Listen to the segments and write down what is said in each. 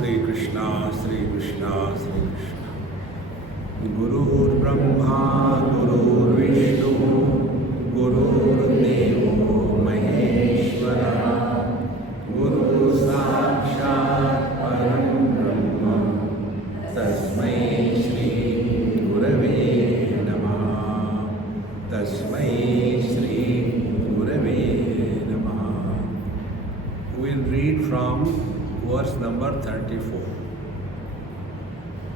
श्री कृष्णा श्री कृष्णा श्री कृष्णा। गुरुर्ब्रह्मा गुरुर्विष्णु गुरुर्देवो महेश्वरः गुरु साक्षात् परं ब्रह्म तस्मै श्री गुरवे नमः। तस्मै श्री गुरवे नमः। We'll read from verse number 34.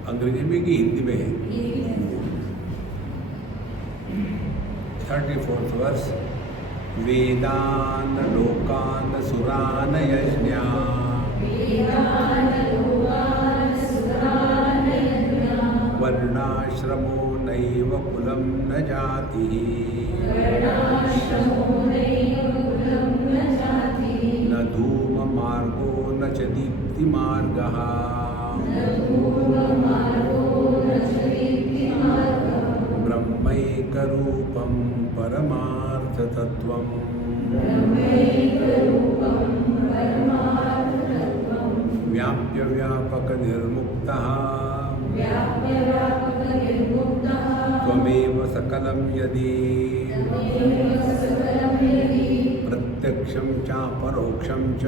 अंग्रेजी में कि हिंदी में है? 34th verse. वेदान लोकान सुरान यज्ञा वर्णाश्रमो नैव कुलं न जातिः न धूममार्गो न च दीप्तिमार्गः ब्रह्मैकरूपं परमार्थतत्त्वम् व्याप्य व्यापक निर्मुक्तः त्वमेव सकलं यदि प्रत्यक्षं च परोक्षं च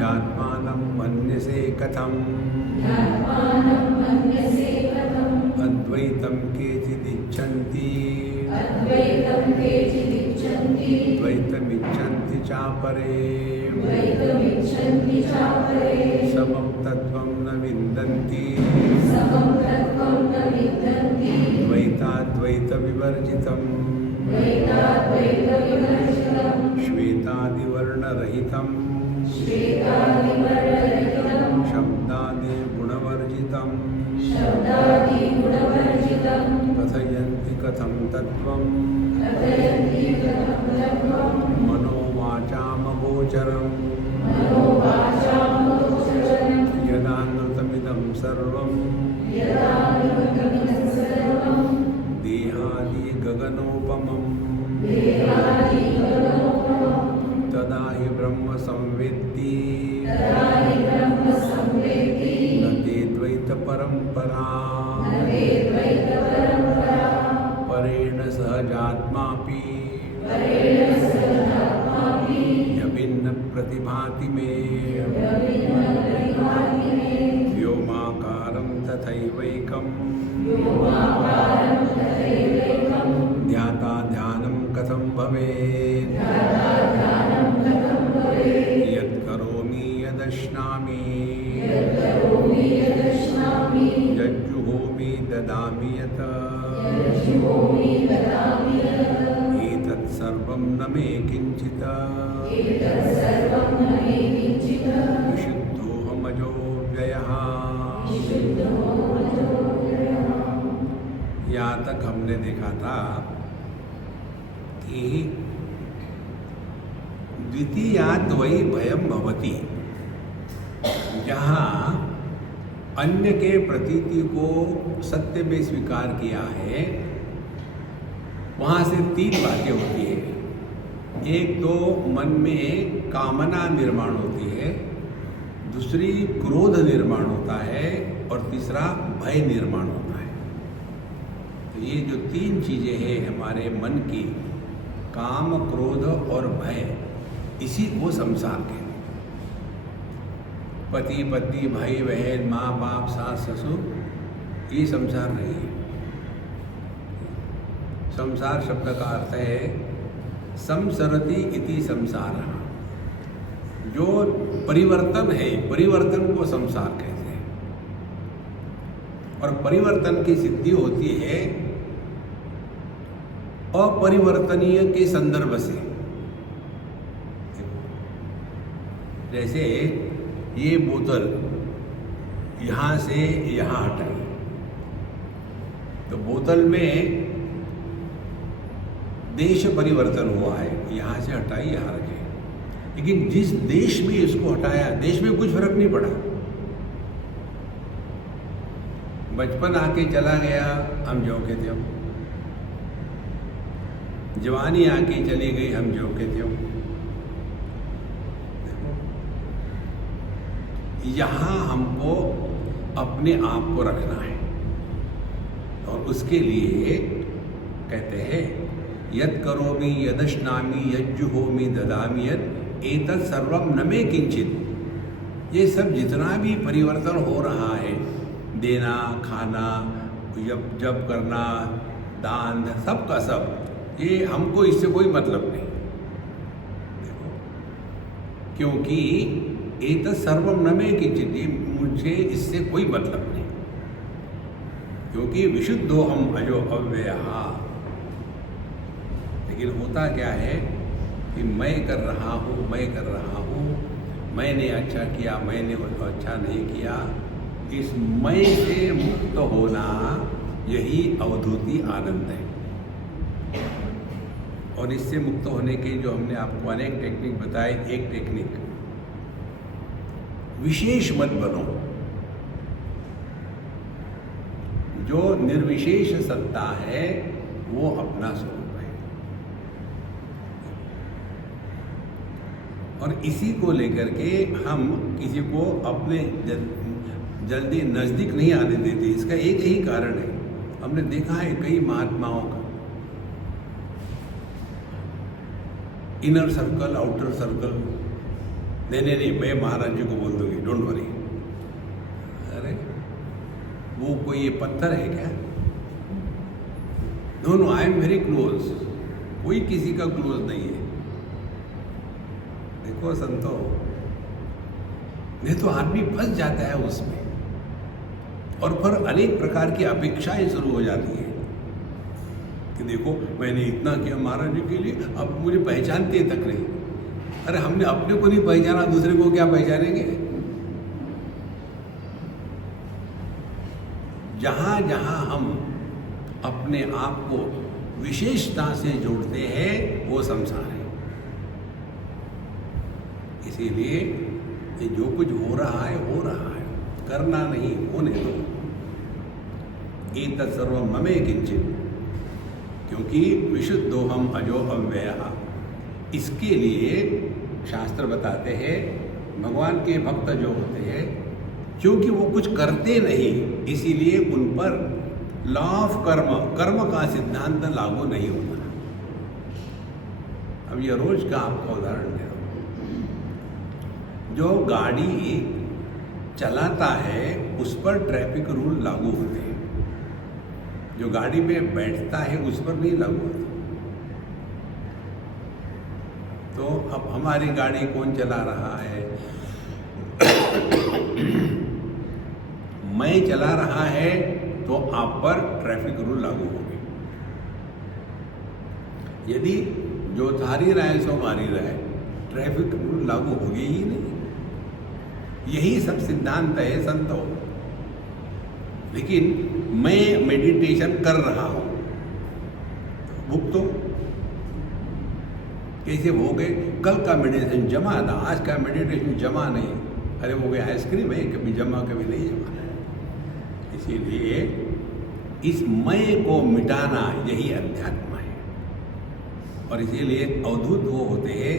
यात्मानं मन्यसे कथम् अद्वैतं केचिदिच्छन्ति द्वैतमिच्छन्ति चापरे समं तत्त्वं न विन्दन्ति द्वैताद्वैतविवर्जितम् श्वेतादिवर्णरहितं शब्दादिगुणवर्जितं कथयन्ति कथं तत्त्वं मनोवाचामगोचरम् यदानृतमिदं सर्वं देहादि गगनोपमम् तदा हि ब्रह्म संवेत्ति न ते द्वैतपरम्परा परेण सहजात्मापि यभिन्न प्रतिभाति मे व्योमाकारं तथैवैकं ध्याता ध्यानं कथं भवेत् यत् करोमि यदश्नामि यज्जुहोमि ददामि यत् एतत् सर्वं न मे किञ्चित् विशुद्धोऽहमजो व्ययः। यहाँ तक हमने देखा था कि द्वितीयाद् वै भयं भवति। जहाँ अन्य के प्रतीति को सत्य में स्वीकार किया है, वहाँ से तीन बातें होती है। एक तो मन में कामना निर्माण होती है, दूसरी क्रोध निर्माण होता है और तीसरा भय निर्माण होता है। तो ये जो तीन चीज़ें हैं हमारे मन की, काम, क्रोध और भय, इसी को संसार कहते हैं। पति पत्नी भाई बहन माँ बाप सास ससुर, ये संसार नहीं है। संसार शब्द का अर्थ है संसरति इति संसारः। जो परिवर्तन है, परिवर्तन को संसार कहते हैं। और परिवर्तन की सिद्धि होती है अपरिवर्तनीय के संदर्भ से। जैसे ये बोतल यहाँ से यहाँ हटाई, तो बोतल में देश परिवर्तन हुआ है, यहाँ से हटाई यहाँ रखे। लेकिन जिस देश में इसको हटाया, देश में कुछ फर्क नहीं पड़ा। बचपन आके चला गया, हम जो के त्यों। जवानी आके चली गई, हम जो के त्यों। यहाँ हमको अपने आप को रखना है, और उसके लिए कहते हैं यद करोमि यदश्नामि यज्जुहोमि ददामि यद एतत् सर्वम न मे किंचित। ये सब जितना भी परिवर्तन हो रहा है, देना, खाना, जप करना, दान, सब का सब, ये हमको इससे कोई मतलब नहीं। देखो, क्योंकि एतत् सर्वम न मे किंचित, मुझे इससे कोई मतलब नहीं, क्योंकि विशुद्धो हम अजो अव्ययः। लेकिन होता क्या है कि मैं कर रहा हूँ, मैंने अच्छा किया, मैंने अच्छा नहीं किया, इस मैं से मुक्त होना यही अवधूति आनंद है। और इससे मुक्त होने के जो हमने आपको अनेक टेक्निक बताए, एक टेक्निक, विशेष मत बनो। जो निर्विशेष सत्ता है वो अपना स्वरूप है, और इसी को लेकर के हम किसी को अपने जल्दी नजदीक नहीं आने देते। इसका एक ही कारण है, हमने देखा है कई महात्माओं का इनर सर्कल, आउटर सर्कल, नहीं मैं महाराज जी को बोल दूंगी, डोंट वरी। अरे वो कोई ये पत्थर है क्या? No I am very close. कोई किसी का क्लोज नहीं है। देखो संतो, नहीं तो आदमी फंस जाता है उसमें, और फिर अनेक प्रकार की अपेक्षाएं शुरू हो जाती है कि देखो मैंने इतना किया महाराज जी के लिए, अब मुझे पहचानते तक नहीं। अरे हमने अपने को नहीं पहचाना, दूसरे को क्या पहचानेंगे? जहां जहां हम अपने आप को विशेषता से जोड़ते हैं वो संसार है। इसीलिए ये जो कुछ हो रहा है, करना नहीं, होने दो। एतत् सर्वं न मे किंचित, क्योंकि विशुद्धोहम अजो अव्ययः। इसके लिए शास्त्र बताते हैं भगवान के भक्त जो होते हैं, क्योंकि वो कुछ करते नहीं, इसीलिए उन पर लॉ ऑफ कर्म का सिद्धांत लागू नहीं होता। अब ये रोज का आपका उदाहरण दे रहा हूं। जो गाड़ी चलाता है उस पर ट्रैफिक रूल लागू होते हैं, जो गाड़ी में बैठता है उस पर नहीं लागू होते। तो अब हमारी गाड़ी कौन चला रहा है? मैं चला रहा है तो आप पर ट्रैफिक रूल लागू होंगे। यदि जो थारी रहा है सो मारी रहा है, ट्रैफिक रूल लागू होंगे ही नहीं। यही सब सिद्धांत है संतो। लेकिन मैं मेडिटेशन कर रहा हूं, भुगतो। कैसे हो गए? कल का मेडिटेशन जमा था, आज का मेडिटेशन जमा नहीं। अरे वो गया आइसक्रीम है, कभी जमा कभी नहीं जमा। इसीलिए इस मैं को मिटाना यही अध्यात्म है। और इसीलिए अवधूत वो होते हैं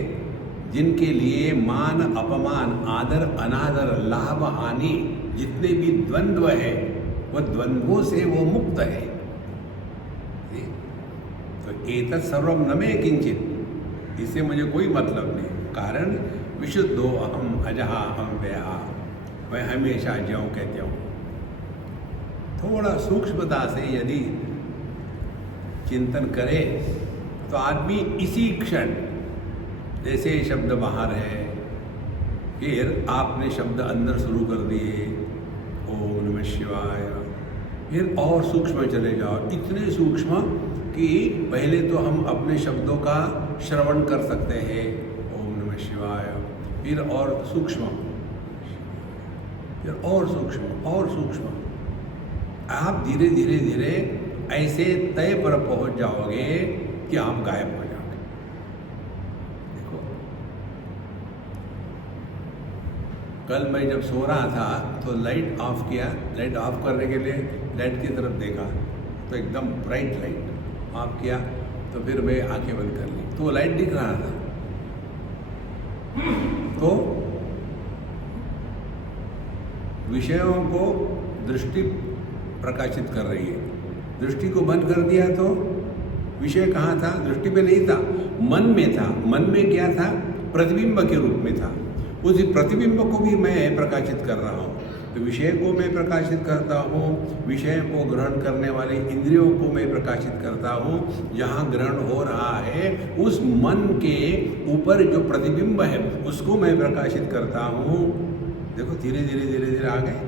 जिनके लिए मान अपमान, आदर अनादर, लाभ हानि, जितने भी द्वंद्व है वो द्वंद्वों से वो मुक्त है। तो एतत् सर्वम न मे किंचित, इससे मुझे कोई मतलब नहीं। कारण विशुद्धो अहम अजहा अहम व्ययः, मैं हमेशा ज्यों के त्यों। थोड़ा सूक्ष्मता से यदि चिंतन करे तो आदमी इसी क्षण, जैसे शब्द बाहर है, फिर आपने शब्द अंदर शुरू कर दिए, ओम नमः शिवाय, फिर और सूक्ष्म चले जाओ, इतने सूक्ष्म कि पहले तो हम अपने शब्दों का श्रवण कर सकते हैं, ओम नमः शिवाय, फिर और सूक्ष्म, फिर और सूक्ष्म और सूक्ष्म। आप धीरे धीरे धीरे ऐसे तय पर पहुंच जाओगे कि आप गायब हो जाओगे। देखो, कल मैं जब सो रहा था तो लाइट ऑफ किया, लाइट ऑफ करने के लिए लाइट की तरफ देखा तो एकदम ब्राइट लाइट ऑफ किया, तो फिर मैं आंखें बंद कर ली तो लाइट दिख रहा था। तो विषयों को दृष्टि प्रकाशित कर रही है। दृष्टि को बंद कर दिया तो विषय कहाँ था? दृष्टि पे नहीं था, मन में था। मन में क्या था? प्रतिबिंब के रूप में था। उस प्रतिबिंब को भी मैं प्रकाशित कर रहा हूँ। तो विषय को मैं प्रकाशित करता हूँ, विषय को ग्रहण करने वाले इंद्रियों को मैं प्रकाशित करता हूँ। जहाँ ग्रहण हो रहा है उस मन के ऊपर जो प्रतिबिंब है उसको मैं प्रकाशित करता हूँ। देखो धीरे धीरे धीरे धीरे आ गए।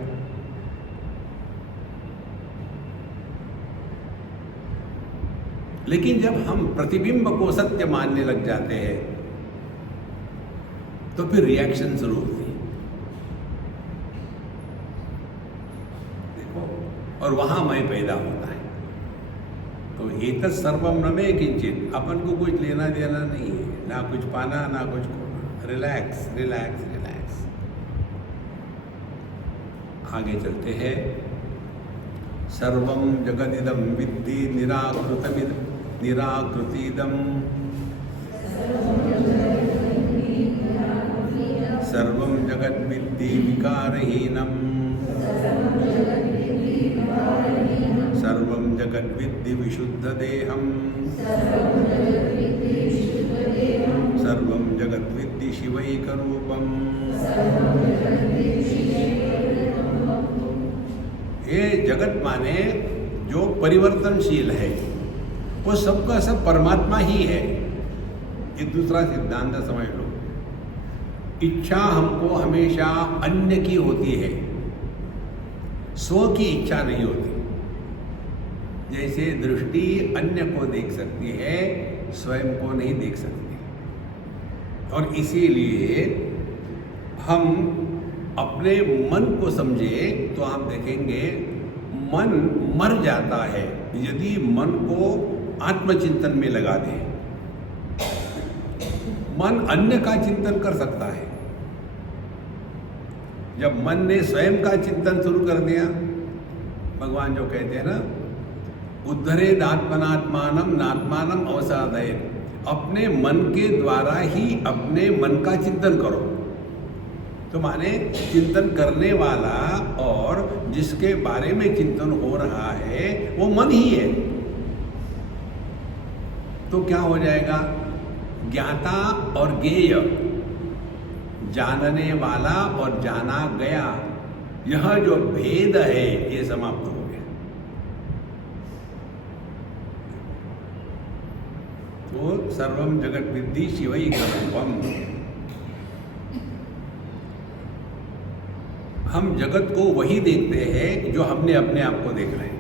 लेकिन जब हम प्रतिबिंब को सत्य मानने लग जाते हैं तो फिर रिएक्शन शुरू होती है। देखो, और वहां मैं पैदा होता है। तो एतत् सर्वम न मे किंचित, अपन को कुछ लेना देना नहीं है, ना कुछ पाना ना कुछ खोना। Relax relax relax. आगे चलते हैं। सर्वं जगदिदं विद्धि निराकृतिदं सर्वं जगद्विद्धि विकारहीनं सर्वं जगद्विद्धि विशुद्धदेहं सर्वं जगद्विद्धि शिवैकरूपम्। ये जगत माने जो परिवर्तनशील है वो सबका सब परमात्मा ही है। ये दूसरा सिद्धांत समझ लो। इच्छा हमको हमेशा अन्य की होती है, स्व की इच्छा नहीं होती। जैसे दृष्टि अन्य को देख सकती है, स्वयं को नहीं देख सकती। और इसीलिए हम अपने मन को समझे तो आप देखेंगे मन मर जाता है यदि मन को आत्मचिंतन में लगा दें। मन अन्य का चिंतन कर सकता है। जब मन ने स्वयं का चिंतन शुरू कर दिया, भगवान जो कहते हैं ना, उद्धरेद आत्मनात्मानम नात्मानम अवसादयेत, अपने मन के द्वारा ही अपने मन का चिंतन करो। तो माने चिंतन करने वाला और जिसके बारे में चिंतन हो रहा है वो मन ही है। तो क्या हो जाएगा? ज्ञाता और ज्ञेय, जानने वाला और जाना गया, यह जो भेद है ये समाप्त हो गया। तो सर्वम जगत विद्धि शिवैकरूपम। हम जगत को वही देखते हैं जो हमने अपने आप को देखा है।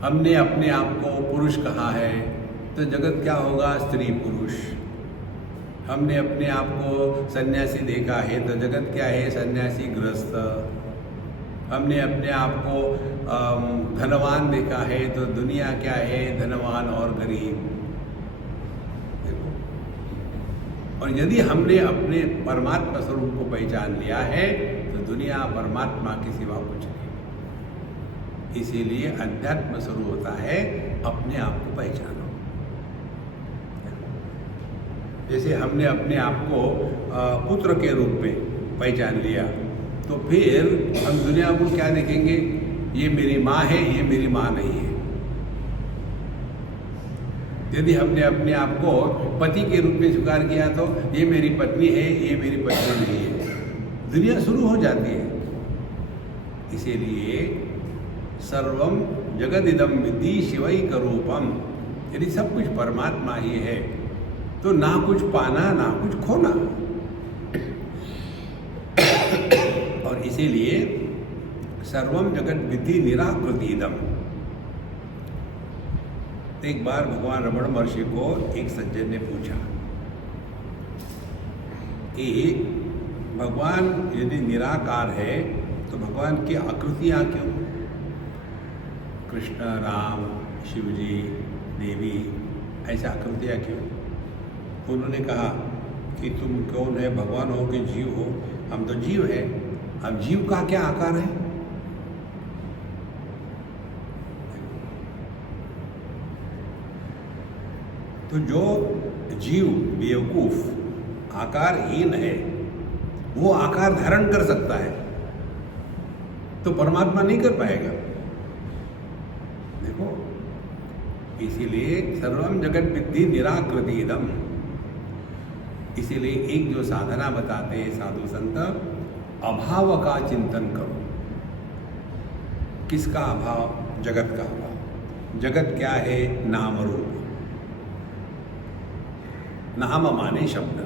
हमने अपने आप को पुरुष कहा है तो जगत क्या होगा? स्त्री पुरुष। हमने अपने आप को सन्यासी देखा है तो जगत क्या है? सन्यासी गृहस्थ। हमने अपने आप को धनवान देखा है तो दुनिया क्या है? धनवान और गरीब। देखो, और यदि हमने अपने परमात्मा स्वरूप को पहचान लिया है तो दुनिया परमात्मा के सिवा कुछ नहीं। इसीलिए अध्यात्म शुरू होता है अपने आप को पहचानो। जैसे हमने अपने आप को पुत्र के रूप में पहचान लिया तो फिर हम दुनिया को क्या देखेंगे? ये मेरी माँ है, ये मेरी माँ नहीं है। यदि हमने अपने आप को पति के रूप में स्वीकार किया तो ये मेरी पत्नी है, ये मेरी पत्नी नहीं है। दुनिया शुरू हो जाती है। इसीलिए सर्वम जगदिदं विद्धि शिवैकरूपम। यदि सब कुछ परमात्मा ही है तो ना कुछ पाना ना कुछ खोना। और इसीलिए सर्वम जगत विद्धि निराकृतिदम। एक बार भगवान रमण महर्षि को एक सज्जन ने पूछा कि भगवान यदि निराकार है तो भगवान की आकृतियाँ क्यों? कृष्ण, राम, शिवजी, देवी, ऐसा आकृतियाँ क्यों? उन्होंने कहा कि तुम कौन है? भगवान हो कि जीव हो? हम तो जीव है। अब जीव का क्या आकार है? तो जो जीव बेवकूफ आकारहीन है वो आकार धारण कर सकता है, तो परमात्मा नहीं कर पाएगा। देखो, इसीलिए सर्वम जगत विद्धि निराकृतिदम। इसीलिए एक जो साधना बताते हैं साधु संत, अभाव का चिंतन करो। किसका अभाव? जगत का अभाव। जगत क्या है? नाम रूप। नाम माने शब्द।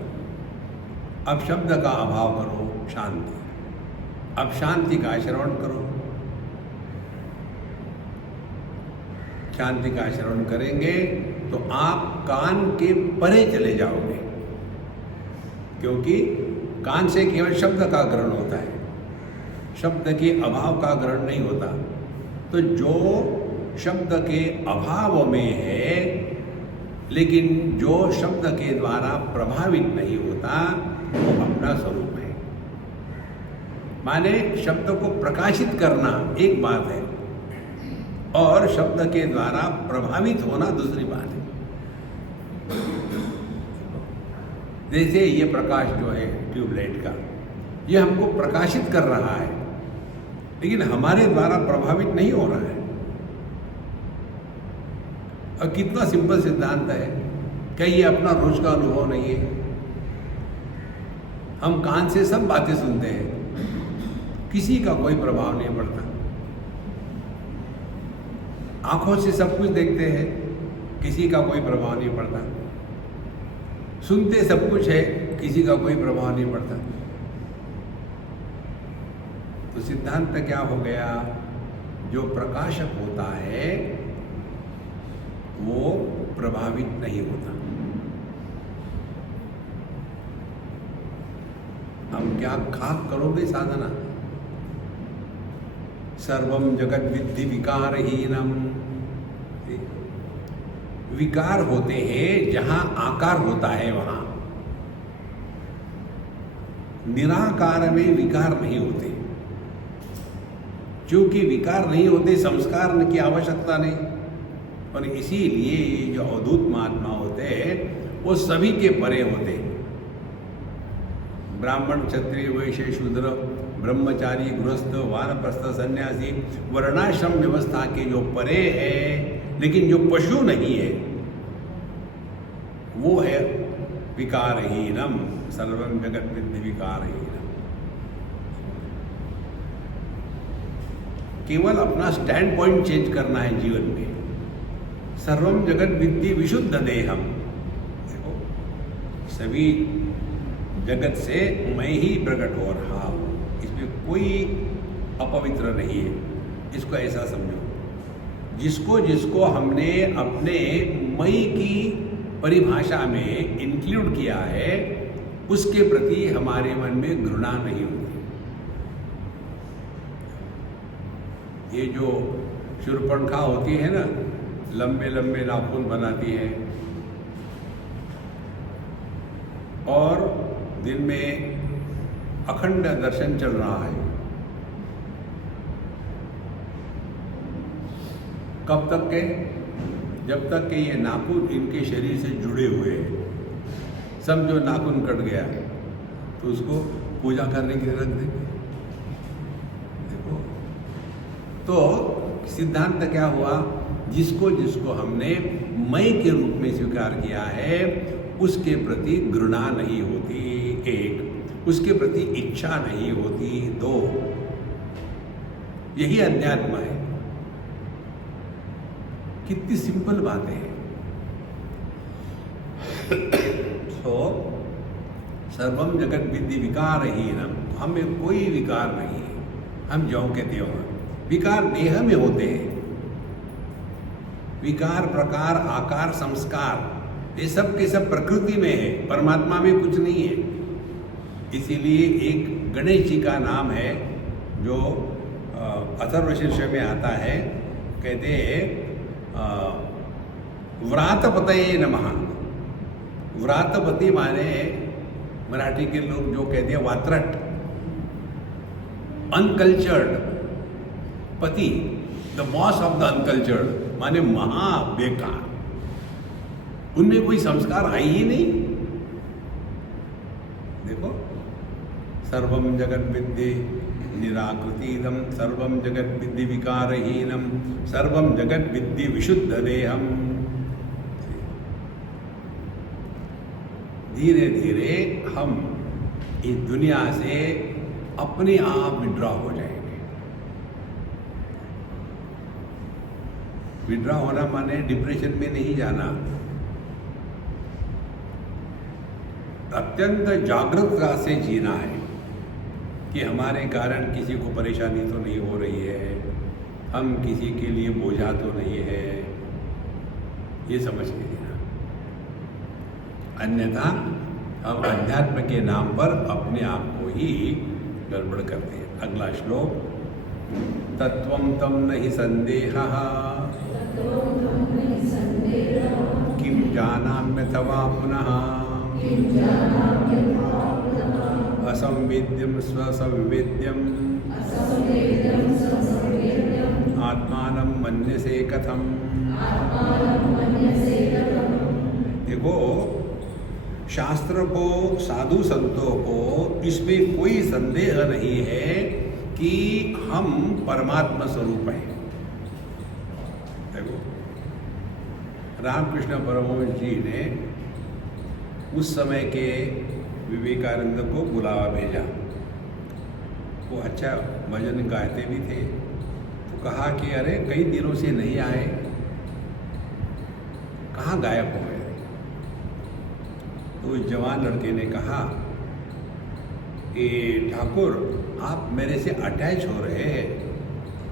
अब शब्द का अभाव करो, शांति। अब शांति का श्रवण करो। शांति का श्रवण करेंगे तो आप कान के परे चले जाओगे, क्योंकि कान से केवल शब्द का ग्रहण होता है, शब्द के अभाव का ग्रहण नहीं होता। तो जो शब्द के अभाव में है, लेकिन जो शब्द के द्वारा प्रभावित नहीं होता, वो अपना स्वरूप है। माने शब्द को प्रकाशित करना एक बात है, और शब्द के द्वारा प्रभावित होना दूसरी बात है। जैसे ये प्रकाश जो है ट्यूबलाइट का, ये हमको प्रकाशित कर रहा है, लेकिन हमारे द्वारा प्रभावित नहीं हो रहा है। और कितना सिंपल सिद्धांत है, क्या ये अपना रोज का अनुभव नहीं है? हम कान से सब बातें सुनते हैं, किसी का कोई प्रभाव नहीं पड़ता। आंखों से सब कुछ देखते हैं, किसी का कोई प्रभाव नहीं पड़ता। सुनते सब कुछ है, किसी का कोई प्रभाव नहीं पड़ता। तो सिद्धांत क्या हो गया? जो प्रकाशक होता है वो प्रभावित नहीं होता। हम क्या खाक करोगे साधना? सर्वम जगत विद्धि विकारहीनम। विकार होते हैं जहां आकार होता है, वहां। निराकार में विकार नहीं होते। क्योंकि विकार नहीं होते, संस्कार की आवश्यकता नहीं। और इसीलिए ये जो अवधूत महात्मा होते हैं वो सभी के परे होते हैं। ब्राह्मण, क्षत्रिय, वैश्य, शूद्र, ब्रह्मचारी, गृहस्थ, वानप्रस्थ, सन्यासी, वर्णाश्रम व्यवस्था के जो परे है, लेकिन जो पशु नहीं है, वो है विकारहीनम। सर्वम जगत विद्धि विकारहीनम। केवल अपना स्टैंड पॉइंट चेंज करना है जीवन में। सर्वम जगत विद्धि विशुद्ध देहम। देखो, सभी जगत से मैं ही प्रकट हो रहा हूं, इसमें कोई अपवित्र नहीं है। इसको ऐसा समझो, जिसको जिसको हमने अपने मई की परिभाषा में इंक्लूड किया है, उसके प्रति हमारे मन में घृणा नहीं होती। ये जो शूर्पणखा होती है ना, लंबे लंबे नाखून बनाती है और दिन में अखंड दर्शन चल रहा है। कब तक के? जब तक कि ये नाखून इनके शरीर से जुड़े हुए हैं। समझो नाखून कट गया तो उसको पूजा करने के लिए रख देंगे। देखो, तो सिद्धांत क्या हुआ? जिसको जिसको हमने मैं के रूप में स्वीकार किया है, उसके प्रति घृणा नहीं होती। एक, उसके प्रति इच्छा नहीं होती। दो, यही अध्यात्म है। कितनी सिंपल बातें हैं। तो सर्वम जगत विद्धि विकारहीनम। हमें कोई विकार नहीं है, हम ज्यों के त्यों हैं। विकार देह में होते हैं। विकार, प्रकार, आकार, संस्कार, ये सब के सब प्रकृति में है, परमात्मा में कुछ नहीं है। इसीलिए एक गणेश जी का नाम है जो अथर्वशीर्ष में आता है। कहते हैं व्रातपतये नमः। व्रातपति माने मराठी के लोग जो कहते हैं वात्रट, अनकल्चर्ड पति, the boss of the uncultured, माने महा बेकार। उनमें कोई संस्कार है ही नहीं। देखो, सर्वं जगद्विद्धि निराकृतीदं सर्वं जगद्विद्धि विकारहीनं सर्वं जगद्विद्धि विशुद्धदेहम। धीरे धीरे हम इस दुनिया से अपने आप विड्रॉ हो जाएंगे। विड्रॉ होना माने डिप्रेशन में नहीं जाना, अत्यंत जागरूकता से जीना है कि हमारे कारण किसी को परेशानी तो नहीं हो रही है, हम किसी के लिए बोझा तो नहीं है, ये समझ के जीना। अन्यथा हम अध्यात्म के नाम पर अपने आप को ही गड़बड़ करते हैं। अगला श्लोक, तत्वं तम नहि संदेहः किं जानाम्यथवा पुनः असंवेद्यं स्वसंवेद्यं आत्मानं मन्यसे कथम। देखो, शास्त्र को, साधु संतों को इसमें कोई संदेह नहीं है कि हम परमात्मा स्वरूप हैं। देखो, रामकृष्ण परमहंस जी ने उस समय के विवेकानंद को बुलावा भेजा। वो अच्छा भजन गाते भी थे, तो कहा कि अरे कई दिनों से नहीं आए, कहाँ गायब हो गए। तो उस जवान लड़के ने कहा कि ठाकुर, आप मेरे से अटैच हो रहे हैं,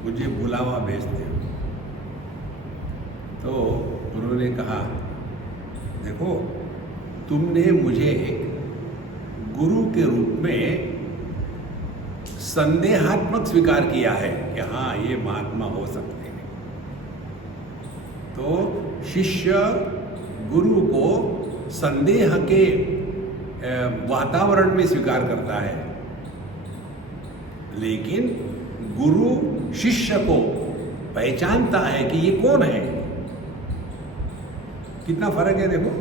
मुझे बुलावा भेजते हो। तो उन्होंने कहा, देखो, तुमने मुझे गुरु के रूप में संदेहात्मक स्वीकार किया है कि हाँ, ये महात्मा हो सकते हैं। तो शिष्य गुरु को संदेह के वातावरण में स्वीकार करता है, लेकिन गुरु शिष्य को पहचानता है कि ये कौन है। कितना फर्क है देखो।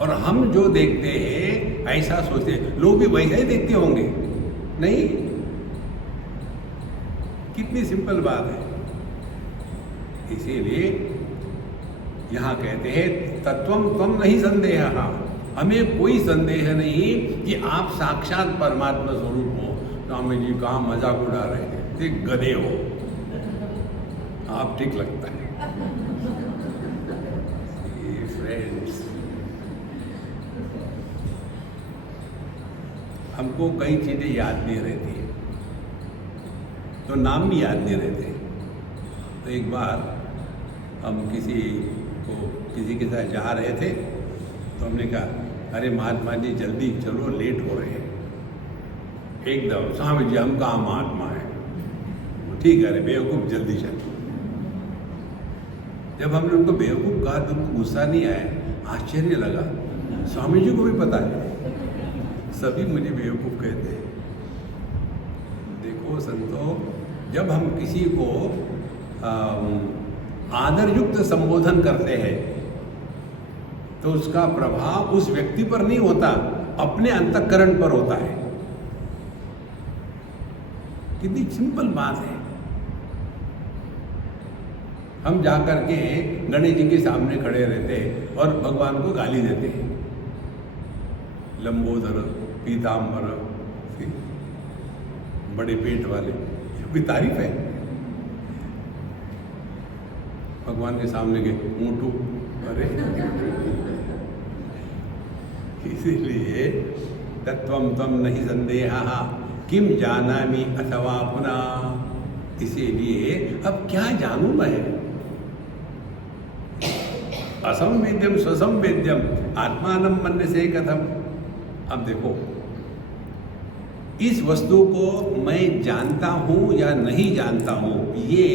और हम जो देखते हैं ऐसा सोचते हैं, लोग भी वैसा ही देखते होंगे, नहीं? कितनी सिंपल बात है। इसीलिए यहाँ कहते हैं तत्वम त्वम नहीं संदेह। हमें कोई संदेह नहीं कि आप साक्षात परमात्मा स्वरूप हो। स्वामी जी कहाँ मजाक उड़ा रहे थे, गधे हो आप, ठीक लगता है। फ्रेंड्स, हमको कई चीजें याद नहीं रहती है, तो नाम भी याद नहीं रहते। तो एक बार हम किसी के साथ जा रहे थे, तो हमने कहा, अरे महात्मा जी जल्दी चलो, लेट हो रहे हैं। एकदम, स्वामी जी हम कहाँ महात्मा है, ठीक है, अरे बेवकूफ़ जल्दी चलो। जब हमने उनको बेवकूफ़ कहा तो उनको गुस्सा नहीं आया, आश्चर्य लगा। स्वामी जी को भी पता है, सभी मुझे बेवकूफ़ कहते हैं। देखो संतो, जब हम किसी को आदर युक्त संबोधन करते हैं तो उसका प्रभाव उस व्यक्ति पर नहीं होता, अपने अंतःकरण पर होता है। कितनी सिंपल बात है। हम जाकर के गणेश जी के सामने खड़े रहते हैं और भगवान को गाली देते हैं, लंबोदर, पीताम्बर, बड़े पेट वाले, ये कोई तारीफ है? भगवान के सामने के मोटू, अरे इसीलिए तत्वम त्वम नहीं संदेहः किम जानामि अथवा पुनः। इसीलिए अब क्या जानूं मैं? असंवेद्यम स्वसंवेद्यम आत्मानं मन्यसे कथम। अब देखो, इस वस्तु को मैं जानता हूं या नहीं जानता हूं, ये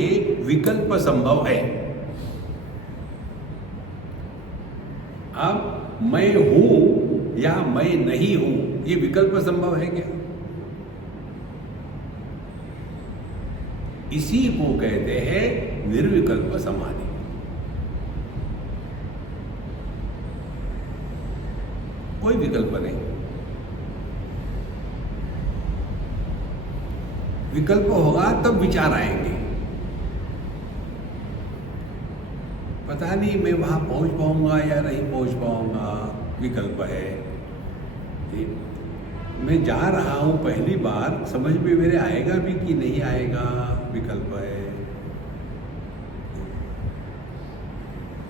विकल्प संभव है। अब मैं हूं या मैं नहीं हूं, ये विकल्प संभव है क्या? इसी को कहते हैं निर्विकल्प समाधि। कोई विकल्प नहीं। विकल्प होगा तब विचार आएंगे। पता नहीं मैं वहां पहुंच पाऊंगा या नहीं पहुंच पाऊंगा, विकल्प है। मैं जा रहा हूं पहली बार, समझ में मेरे आएगा भी कि नहीं आएगा, विकल्प है।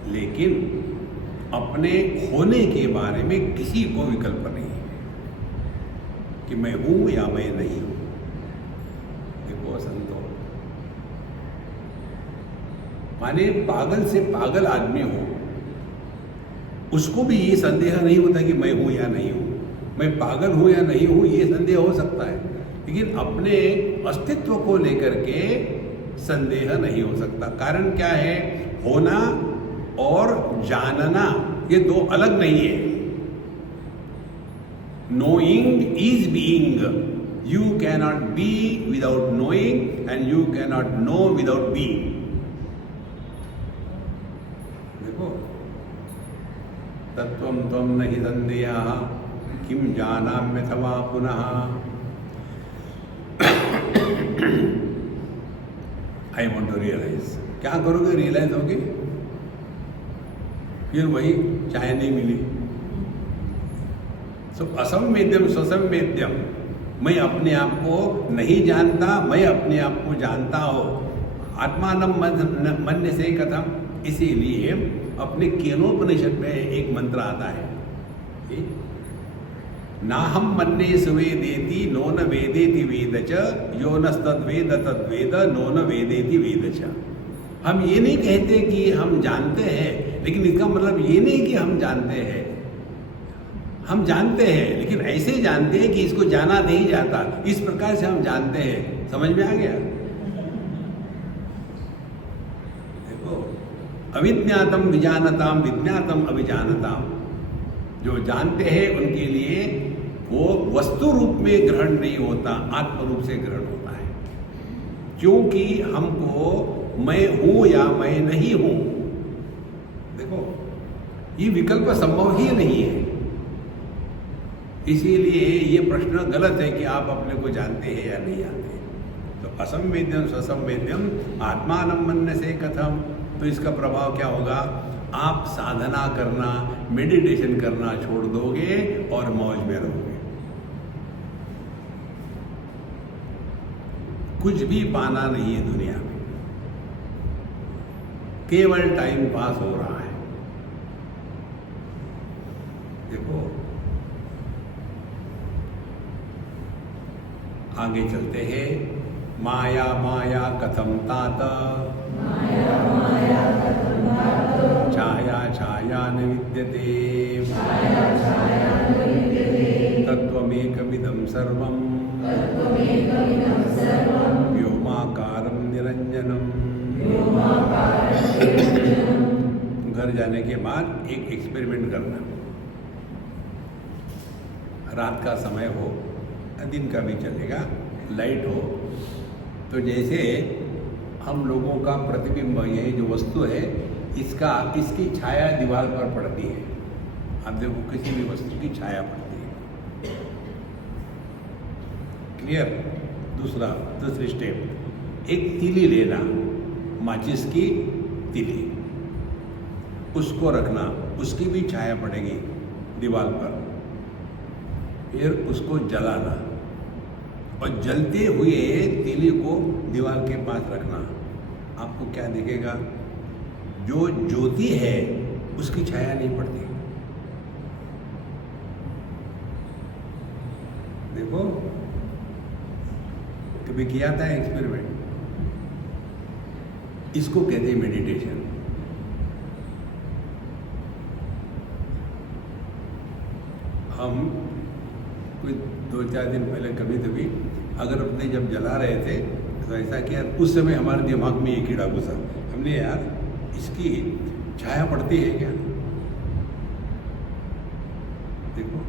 लेकिन अपने होने के बारे में किसी को विकल्प नहीं है कि मैं हूं या मैं नहीं हूं। देखो संतो, माने पागल से पागल आदमी हो, उसको भी ये संदेह नहीं होता कि मैं हूं या नहीं हूं, मैं पागल हूं या नहीं हूं, ये संदेह हो सकता है। लेकिन अपने अस्तित्व को लेकर के संदेह नहीं हो सकता। कारण क्या है? होना और जानना ये दो अलग नहीं है। Knowing is being. You cannot be without knowing and you cannot know without being. देखो, तत्वं त्वं नहि संदेहः किम जानाम्यथवा पुनः। I want to realise. क्या करोगे? रियलाइज होगे, फिर वही चाय नहीं मिली। सो असंवेद्यम स्वसंवेद्यम। मैं अपने आप को नहीं जानता, मैं अपने आप को जानता हो। आत्मानं मन्य से कथम। इसीलिए अपने केनोपनिषद में एक मंत्र आता है, नाहम मन्ये सुवेदेति नो न वेदेति वेद च, यो नस्तद्वेद तद्वेद नो न वेदेति वेद च। हम ये नहीं कहते कि हम जानते हैं, लेकिन इसका मतलब ये नहीं कि हम जानते हैं। हम जानते हैं, लेकिन ऐसे जानते हैं कि इसको जाना नहीं जाता। इस प्रकार से हम जानते हैं। समझ में आ गया? देखो, अविज्ञातम विजानताम विज्ञातम अविजानताम। जो जानते हैं उनके लिए वो वस्तु रूप में ग्रहण नहीं होता, आत्म रूप से ग्रहण होता है। क्योंकि हमको मैं हूं या मैं नहीं हूं, देखो ये विकल्प संभव ही नहीं है। इसीलिए ये प्रश्न गलत है कि आप अपने को जानते हैं या नहीं जानते। तो असंवेद्यम स्वसंवेद्यम आत्मानं मन्य से कथम। तो इसका प्रभाव क्या होगा? आप साधना करना, मेडिटेशन करना छोड़ दोगे और मौज में रहोगे। कुछ भी पाना नहीं है दुनिया में, केवल टाइम पास हो रहा है। देखो, आगे चलते हैं। माया माया कथम तात, छाया छाया न विद्यते, तत्त्वमेकमिदं सर्वं व्योमाकारं निरंजनम। घर जाने के बाद एक एक्सपेरिमेंट करना। रात का समय हो, दिन का भी चलेगा, लाइट हो, तो जैसे हम लोगों का प्रतिबिंब, ये जो वस्तु है, इसकी छाया दीवार पर पड़ती है। आप देखो, किसी भी वस्तु की छाया पड़ती है। क्लियर? दूसरी स्टेप, एक तीली लेना, माचिस की तीली, उसको रखना, उसकी भी छाया पड़ेगी दीवार पर। फिर उसको जलाना और जलते हुए तीली को दीवार के पास रखना। आपको क्या दिखेगा? जो ज्योति है उसकी छाया नहीं पड़ती। देखो, कभी किया था एक्सपेरिमेंट? इसको कहते हैं मेडिटेशन। हम कुछ 2-4 दिन पहले कभी अगरबत्ती जब जला रहे थे तो ऐसा किया, उस समय हमारे दिमाग में ये कीड़ा घुसा। हमने यार, इसकी छाया पड़ती है क्या? देखो,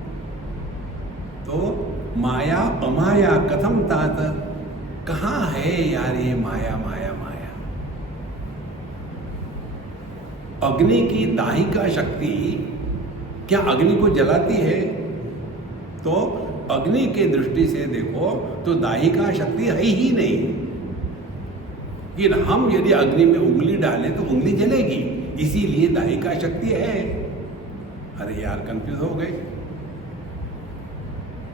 तो माया अमाया कथम तात। कहाँ है यार ये माया माया माया? अग्नि की दाहिका शक्ति क्या अग्नि को जलाती है? तो अग्नि के दृष्टि से देखो तो दाहिका शक्ति है ही नहीं। कि हम यदि अग्नि में उंगली डालें तो उंगली जलेगी, इसीलिए दाहिका शक्ति है। अरे यार, कंफ्यूज हो गए।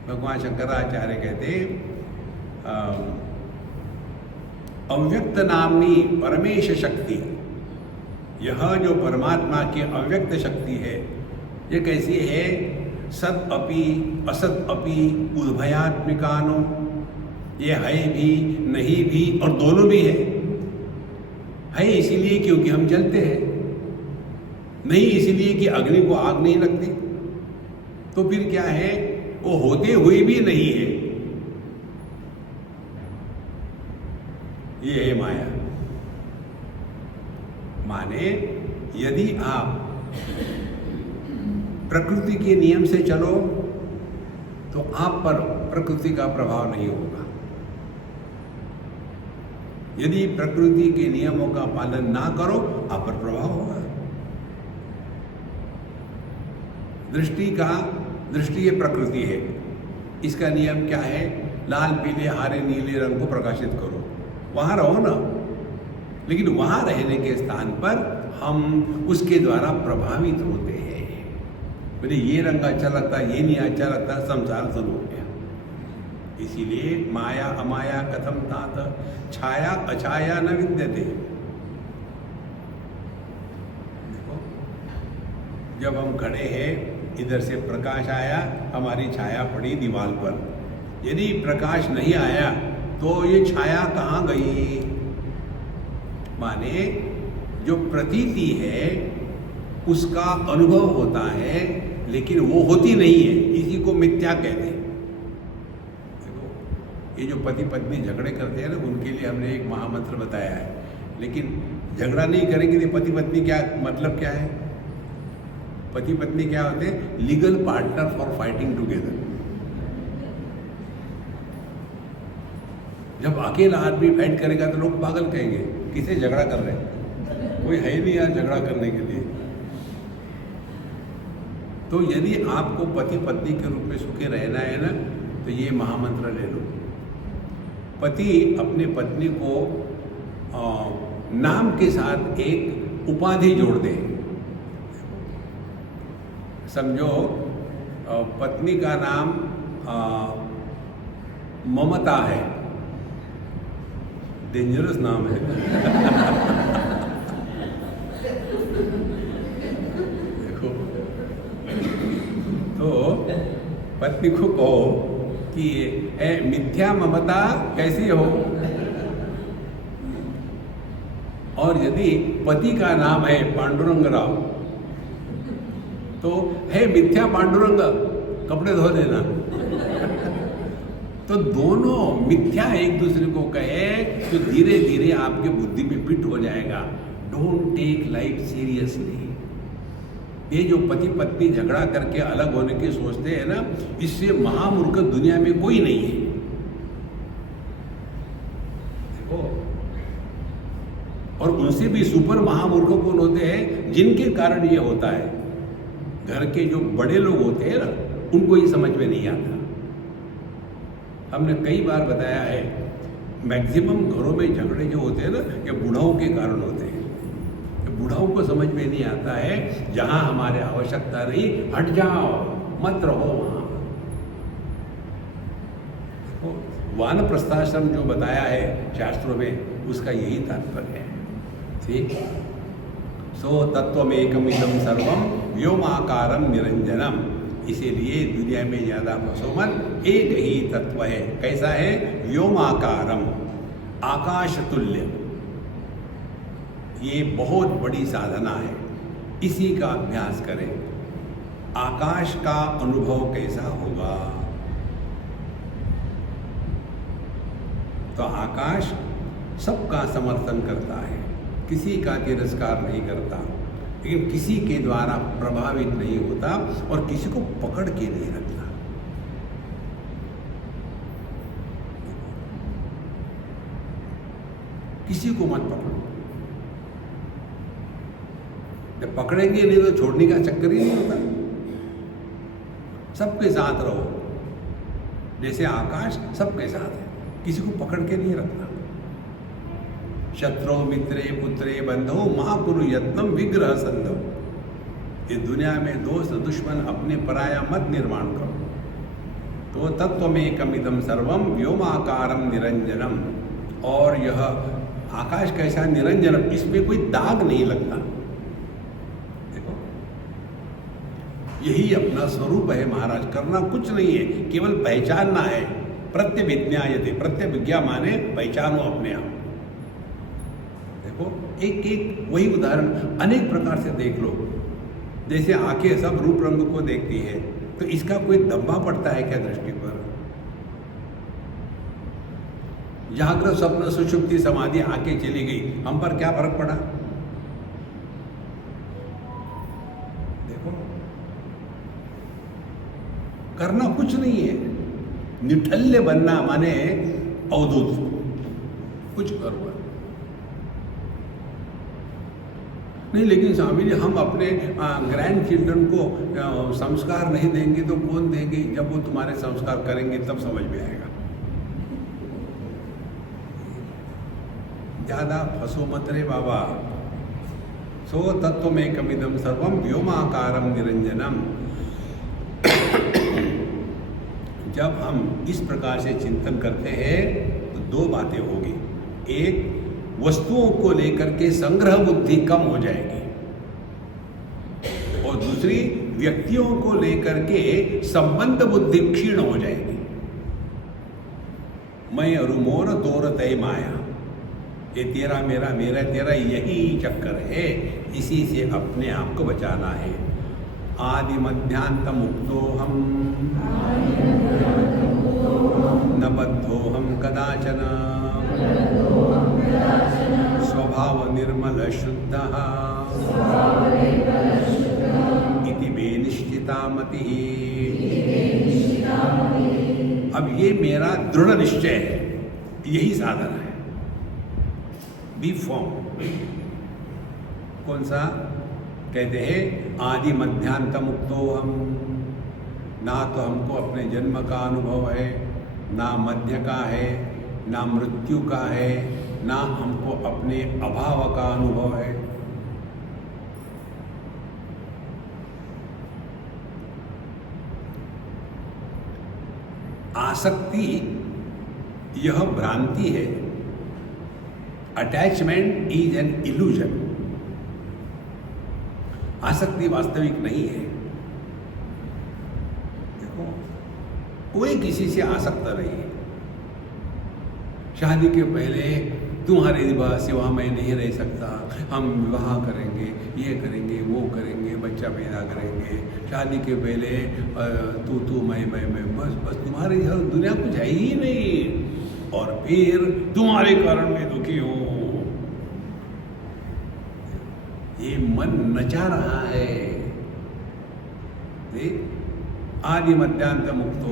भगवान शंकराचार्य कहते अव्यक्त नामनी परमेश शक्ति, यह जो परमात्मा की अव्यक्त शक्ति है, ये कैसी है? सत अपि असत अपि उभयात्मिकानो, ये है भी नहीं भी और दोनों भी है इसीलिए क्योंकि हम जलते हैं, नहीं इसीलिए कि अग्नि को आग नहीं लगती। तो फिर क्या है? वो होते हुए भी नहीं है। ये है माया। माने यदि आप प्रकृति के नियम से चलो तो आप पर प्रकृति का प्रभाव नहीं होगा। यदि प्रकृति के नियमों का पालन ना करो, आप पर प्रभाव होगा। दृष्टि ये प्रकृति है। इसका नियम क्या है? लाल पीले हरे नीले रंग को प्रकाशित करो, वहां रहो ना। लेकिन वहां रहने के स्थान पर हम उसके द्वारा प्रभावित होते हैं। बोले ये रंग अच्छा लगता, ये नहीं अच्छा लगता, संसार शुरू हो गया। इसीलिए माया अमाया कथम तात, छाया अछाया न विद्यते। देखो, जब हम खड़े हैं, इधर से प्रकाश आया, हमारी छाया पड़ी दीवार पर। यदि प्रकाश नहीं आया तो ये छाया कहाँ गई? माने जो प्रतीति है उसका अनुभव होता है, लेकिन वो होती नहीं है। इसी को मिथ्या कहते हैं। देखो, ये जो पति पत्नी झगड़े करते हैं ना, उनके लिए हमने एक महामंत्र बताया है। लेकिन झगड़ा नहीं करेंगे तो पति पत्नी क्या मतलब क्या है? पति पत्नी क्या होते हैं? Legal partner for fighting together. जब अकेला आदमी फाइट करेगा तो लोग पागल कहेंगे, किसे झगड़ा कर रहे हैं, कोई है ही नहीं यार झगड़ा करने के लिए। तो यदि आपको पति पत्नी के रूप में सुखी रहना है ना, तो ये महामंत्र ले लो। पति अपने पत्नी को नाम के साथ एक उपाधि जोड़ दे। समझो पत्नी का नाम ममता है, डेंजरस नाम है। देखो, तो पत्नी को कहो कि मिथ्या ममता कैसी हो। और यदि पति का नाम है पांडुरंग राव, तो है मिथ्या पांडुरंग, कपड़े धो देना। तो दोनों मिथ्या एक दूसरे को कहे तो धीरे धीरे आपके बुद्धि में फिट हो जाएगा। Don't take life seriously. ये जो पति पत्नी झगड़ा करके अलग होने की सोचते हैं ना, इससे महामूर्ख दुनिया में कोई नहीं है। देखो, और उनसे भी सुपर महामूर्ख कौन होते हैं? जिनके कारण ये होता है। घर के जो बड़े लोग होते हैं ना, उनको ये समझ में नहीं आता। हमने कई बार बताया है, मैक्सिमम घरों में झगड़े जो होते हैं ना, ये बूढ़ाओं के कारण होते हैं। बूढ़ाओं को समझ में नहीं आता है, जहां हमारे आवश्यकता नहीं, हट जाओ, मत रहो वहां। तो वानप्रस्थाश्रम जो बताया है शास्त्रों में, उसका यही तात्पर्य है। ठीक, सो तत्वमेकमिदं सर्वम व्योमाकारम निरंजनम। इसीलिए दुनिया में ज्यादा बसो मत, एक ही तत्व है। कैसा है? व्योमाकारम, आकाश तुल्य। ये बहुत बड़ी साधना है, इसी का अभ्यास करें। आकाश का अनुभव कैसा होगा? तो आकाश सबका समर्थन करता है, किसी का तिरस्कार नहीं करता, लेकिन किसी के द्वारा प्रभावित नहीं होता और किसी को पकड़ के नहीं रखता। किसी को मत पकड़ो। जब पकड़ेंगे नहीं तो छोड़ने का चक्कर ही नहीं होता। सबके साथ रहो। जैसे आकाश सबके साथ है, किसी को पकड़ के नहीं रखना। शत्रु मित्रे पुत्रे बंधो मां कुरु यत्नम विग्रह संधो। इस दुनिया में दोस्त दुश्मन अपने पराया मत निर्माण करो। तो तत्वमेकमिदं सर्वम व्योमाकारम निरंजनम, और यह आकाश कैसा निरंजनम, इसमें कोई दाग नहीं लगता। देखो यही अपना स्वरूप है महाराज, करना कुछ नहीं है, केवल पहचानना है। प्रत्यभिज्ञायते, प्रत्यभिज्ञा माने पहचानो अपने आप। देखो एक एक वही उदाहरण अनेक प्रकार से देख लो। जैसे आंखें सब रूप रंग को देखती है, तो इसका कोई दब्बा पड़ता है क्या दृष्टि पर? जागृत स्वप्न सुषुप्ति समाधि आंखें चली गई, हम पर क्या फर्क पड़ा? देखो करना कुछ नहीं है, निठल्ले बनना माने अवधूत, कुछ करो नहीं। लेकिन स्वामी जी हम अपने ग्रैंड चिल्ड्रन को संस्कार नहीं देंगे तो कौन देंगे? जब वो तुम्हारे संस्कार करेंगे तब समझ में आएगा। ज्यादा फंसो मत रे बाबा। सो तत्वमेकमिदं सर्वम व्योमाकारम निरंजनम। जब हम इस प्रकार से चिंतन करते हैं तो दो बातें होगी। एक, वस्तुओं को लेकर के संग्रह बुद्धि कम हो जाएगी, और दूसरी, व्यक्तियों को लेकर के संबंध बुद्धि क्षीण हो जाएगी। मैं और मोर तोर तय माया, ये तेरा मेरा मेरा तेरा यही चक्कर है। इसी से अपने आप को बचाना है। आदि मध्यांत मुक्तो हम न बद्धो हम कदाचन, स्वभाव निर्मल शुद्ध इति मे निश्चिता मति। अब ये मेरा दृढ़ निश्चय है, यही साधन है। बी फॉर्म कौन सा? कहते हैं आदि मध्यांत मुक्तो हम। ना तो हमको अपने जन्म का अनुभव है, ना मध्य का है, ना मृत्यु का है, ना हमको अपने अभाव का अनुभव है। आसक्ति यह भ्रांति है। Attachment is an illusion. आसक्ति वास्तविक नहीं है। देखो कोई किसी से आसक्त नहीं है। शादी के पहले तुम्हारे सिवा मैं नहीं रह सकता, हम विवाह करेंगे, ये करेंगे, वो करेंगे, बच्चा पैदा करेंगे। शादी के पहले तू मैं बस तुम्हारे यहाँ दुनिया कुछ है ही नहीं, और फिर तुम्हारे कारण मैं दुखी हूँ। ये मन नचा रहा है। देख आदि मध्यांत मुक्तो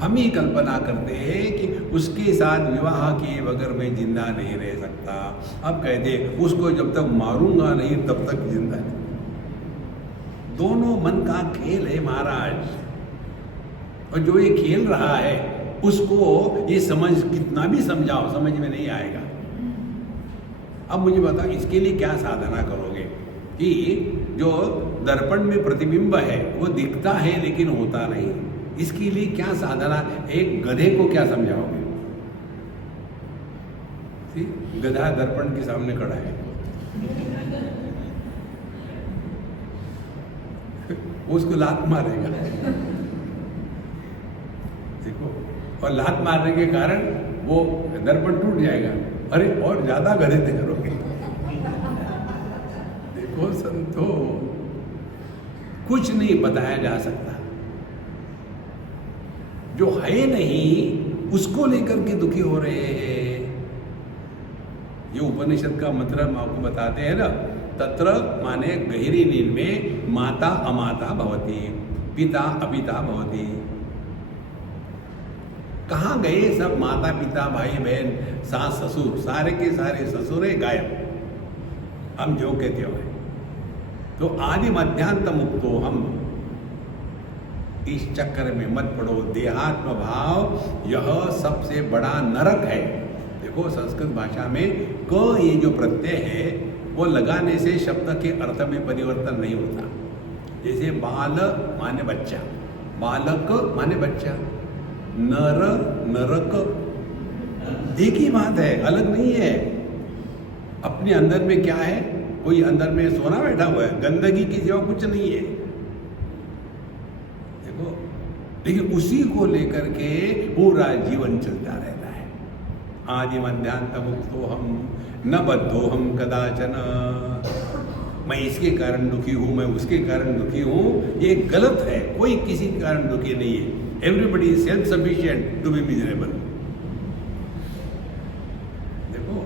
हम ही कल्पना करते हैं कि उसके साथ विवाह किए बगैर मैं जिंदा नहीं रह सकता। अब कहते उसको जब तक मारूंगा नहीं तब तक जिंदा नहीं। दोनों मन का खेल है महाराज, और जो ये खेल रहा है उसको ये समझ कितना भी समझाओ समझ में नहीं आएगा। अब मुझे बताओ इसके लिए क्या साधना करोगे कि जो दर्पण में प्रतिबिंब है वो दिखता है लेकिन होता नहीं, इसके लिए क्या साधना? एक गधे को क्या समझाओगे? गधा दर्पण के सामने खड़ा है, उसको लात मारेगा। देखो, और लात मारने के कारण वो दर्पण टूट जाएगा। अरे और ज्यादा गधे करोगे। देखो संतो, कुछ नहीं बताया जा सकता। जो है नहीं उसको लेकर के दुखी हो रहे हैं। ये उपनिषद का मतलब आपको बताते हैं ना, तत्र माने गहरी नींद में माता अमाता भवती, पिता अपिता भवती। कहाँ गए सब माता पिता भाई बहन सास ससुर? सारे के सारे ससुरे गायब, हम जो के त्यों हैं। तो आदि मध्यांत मुक्तो हम, इस चक्कर में मत पड़ो। देहात्म भाव यह सबसे बड़ा नरक है। देखो संस्कृत भाषा में क ये जो प्रत्यय है वो लगाने से शब्द के अर्थ में परिवर्तन नहीं होता। जैसे बाल माने बच्चा, बालक माने बच्चा, नर नरक, एक ही बात है, अलग नहीं है। अपने अंदर में क्या है, कोई अंदर में सोना बैठा हुआ है, गंदगी की सिवा कुछ नहीं है। देखो, लेकिन उसी को लेकर के पूरा जीवन चलता रहता है। आदि मध्यांत मुक्तो हम न बद्धो हम कदाचन, मैं इसके कारण दुखी हूं, मैं उसके कारण दुखी हूं, ये गलत है। कोई किसी के कारण दुखी नहीं है। Everybody is self sufficient to be miserable. देखो,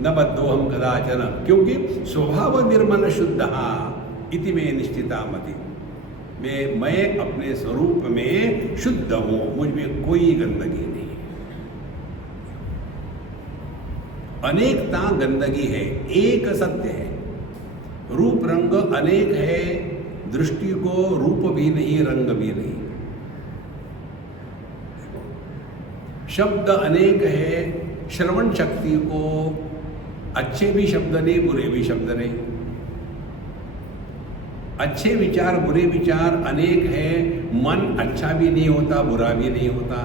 न बद्धो हम कदाचन, क्योंकि स्वभाव निर्मल शुद्ध इति में निश्चिता मति। मैं अपने स्वरूप में शुद्ध हूं, मुझ में कोई गंदगी नहीं है। अनेकता गंदगी है, एक सत्य है। रूप रंग अनेक है, दृष्टि को रूप भी नहीं, रंग भी नहीं। शब्द अनेक है, श्रवण शक्ति को अच्छे भी शब्द नहीं, बुरे भी शब्द नहीं। अच्छे विचार बुरे विचार अनेक है, मन अच्छा भी नहीं होता, बुरा भी नहीं होता।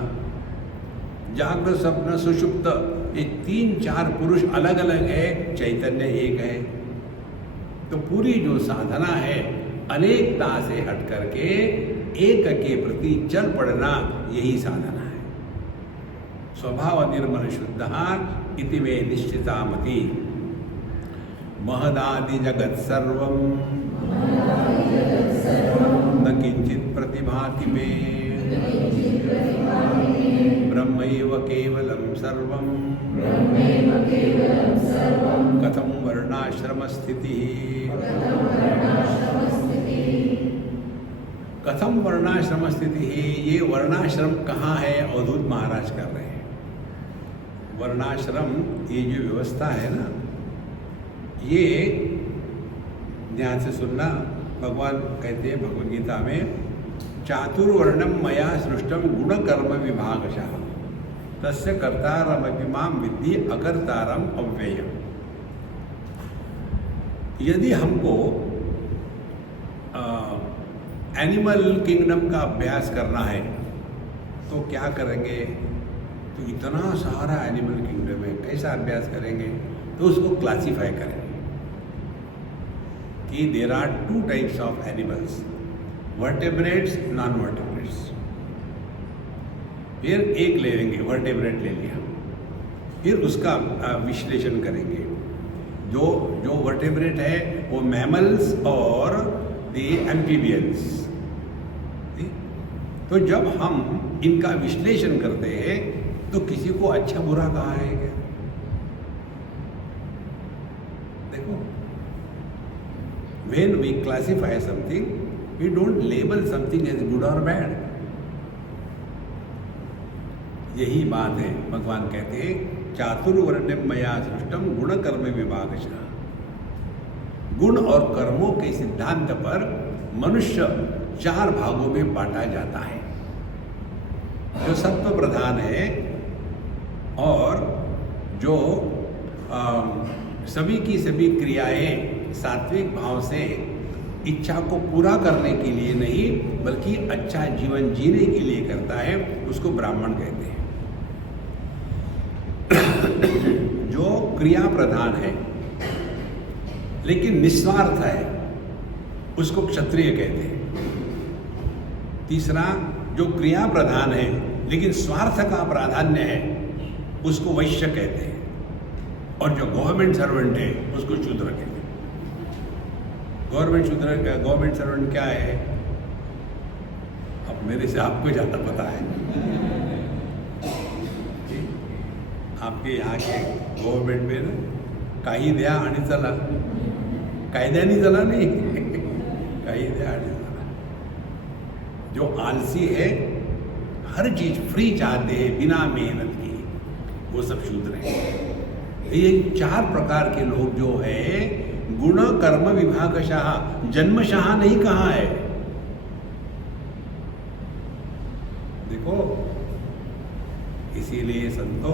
जागृत स्वप्न सुषुप्त ये 3-4 पुरुष अलग अलग है, चैतन्य एक है। तो पूरी जो साधना है अनेकता से हट करके एक के प्रति चल पड़ना, यही साधना है। स्वभाव निर्मल शुद्ध इति में निश्चिता मति। महदादि जगत सर्वम न किंचित प्रतिभाति में, ब्रह्मैव केवलं सर्वं कथं वर्णाश्रम स्थितिः। कथम वर्णाश्रम स्थितिः, ये वर्णाश्रम कहाँ है, अवधूत महाराज कर रहे हैं। वर्णाश्रम ये जो व्यवस्था है ना, ये ध्यान से सुनना। भगवान कहते हैं भगवद गीता में, चातुर्वर्णम मया सृष्टम गुण कर्म विभागशः तस्य कर्तारमपि मां विद्धि अकर्तारम अव्ययम्। यदि हमको एनिमल किंगडम का अभ्यास करना है तो क्या करेंगे? तो इतना सारा एनिमल किंगडम है, कैसा अभ्यास करेंगे? तो उसको क्लासिफाई करेंगे कि there are 2 types of animals, vertebrates, non vertebrates. फिर एक ले लेंगे, वर्टेब्रेट ले लिया, फिर उसका विश्लेषण करेंगे। जो वर्टेब्रेट है वो मैमल्स और द एम्फीबियंस। तो जब हम इनका विश्लेषण करते हैं तो किसी को अच्छा बुरा कहा है क्या? देखो, when we classify something, we don't label something as good or bad. यही बात है। भगवान कहते हैं चातुर्वर्ण्यम मया सृष्टम गुण कर्म विभागशः। गुण और कर्मों के सिद्धांत पर मनुष्य 4 भागों में बांटा जाता है। जो सत्व प्रधान है और जो सभी की सभी क्रियाएं सात्विक भाव से इच्छा को पूरा करने के लिए नहीं बल्कि अच्छा जीवन जीने के लिए करता है, उसको ब्राह्मण कहते हैं। जो क्रिया प्रधान है लेकिन निस्वार्थ है, उसको क्षत्रिय कहते हैं। तीसरा, जो क्रिया प्रधान है लेकिन स्वार्थ का प्राधान्य है, उसको वैश्य कहते हैं। और जो गवर्नमेंट सर्वेंट है उसको शूद्र कहते हैं। गवर्नमेंट सर्वेंट क्या है? अब मेरे से आपको ज़्यादा पता है। आपके यहाँ के गवर्नमेंट में ना काही द्या आणि चला, कायद्याने चला नहीं, काही द्या आणि चला। जो आलसी है, हर चीज फ्री चाहते हैं बिना मेहनत की, वो सब शूद्र हैं। ये 4 प्रकार के लोग जो है गुण कर्म विभागशः, जन्मशः नहीं कहा है। इसीलिए संतो,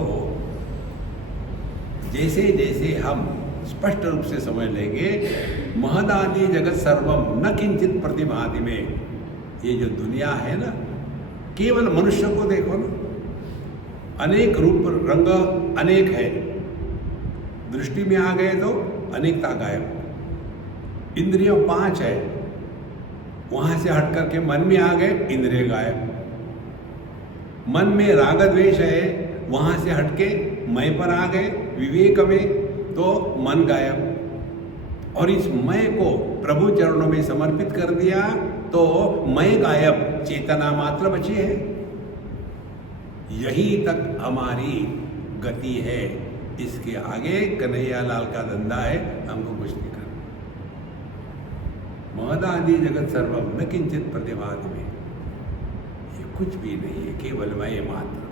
जैसे जैसे हम स्पष्ट रूप से समझ लेंगे, महदादि जगत सर्वम न किंचित प्रतिभाति में, ये जो दुनिया है ना, केवल मनुष्य को देखो ना, अनेक रूप रंग अनेक है, दृष्टि में आ गए तो अनेकता गायब। इंद्रियों 5 है, वहां से हट करके मन में आ गए, इंद्रिय गायब। मन में राग द्वेष है, वहां से हटके मैं पर आ गए, विवेक में, तो मन गायब। और इस मैं को प्रभु चरणों में समर्पित कर दिया तो मैं गायब, चेतना मात्र बची है। यहीं तक हमारी गति है, इसके आगे कन्हैया लाल का धंधा है, हमको कुछ नहीं करना। महदादि जगत सर्वम न किंचित प्रतिभाति में, ये कुछ भी नहीं है, केवल मैं मात्र।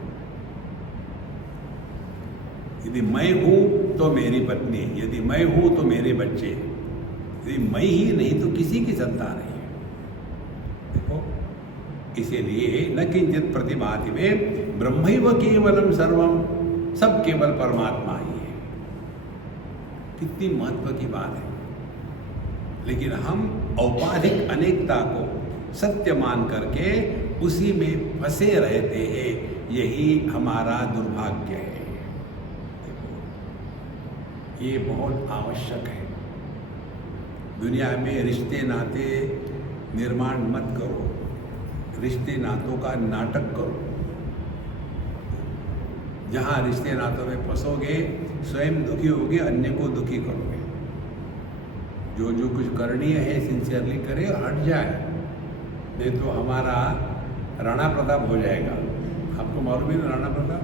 यदि मैं हूं तो मेरी पत्नी, यदि मैं हूं तो मेरे बच्चे, यदि मैं ही नहीं तो किसी की सत्ता नहीं है। देखो, इसीलिए न किंचित प्रतिभाति में ब्रह्मैव केवलम सर्वम, सब केवल परमात्मा ही है। कितनी महत्व की बात है। लेकिन हम औपाधिक अनेकता को सत्य मान करके उसी में फंसे रहते हैं, यही हमारा दुर्भाग्य है। ये बहुत आवश्यक है। दुनिया में रिश्ते नाते निर्माण मत करो, रिश्ते नातों का नाटक करो। जहाँ रिश्ते नातों में फंसोगे, स्वयं दुखी होगे, अन्य को दुखी करोगे। जो कुछ करणीय है सिंसियरली करे और हट जाए, नहीं तो हमारा राणा प्रताप हो जाएगा। आपको मालूम है ना राणा प्रताप?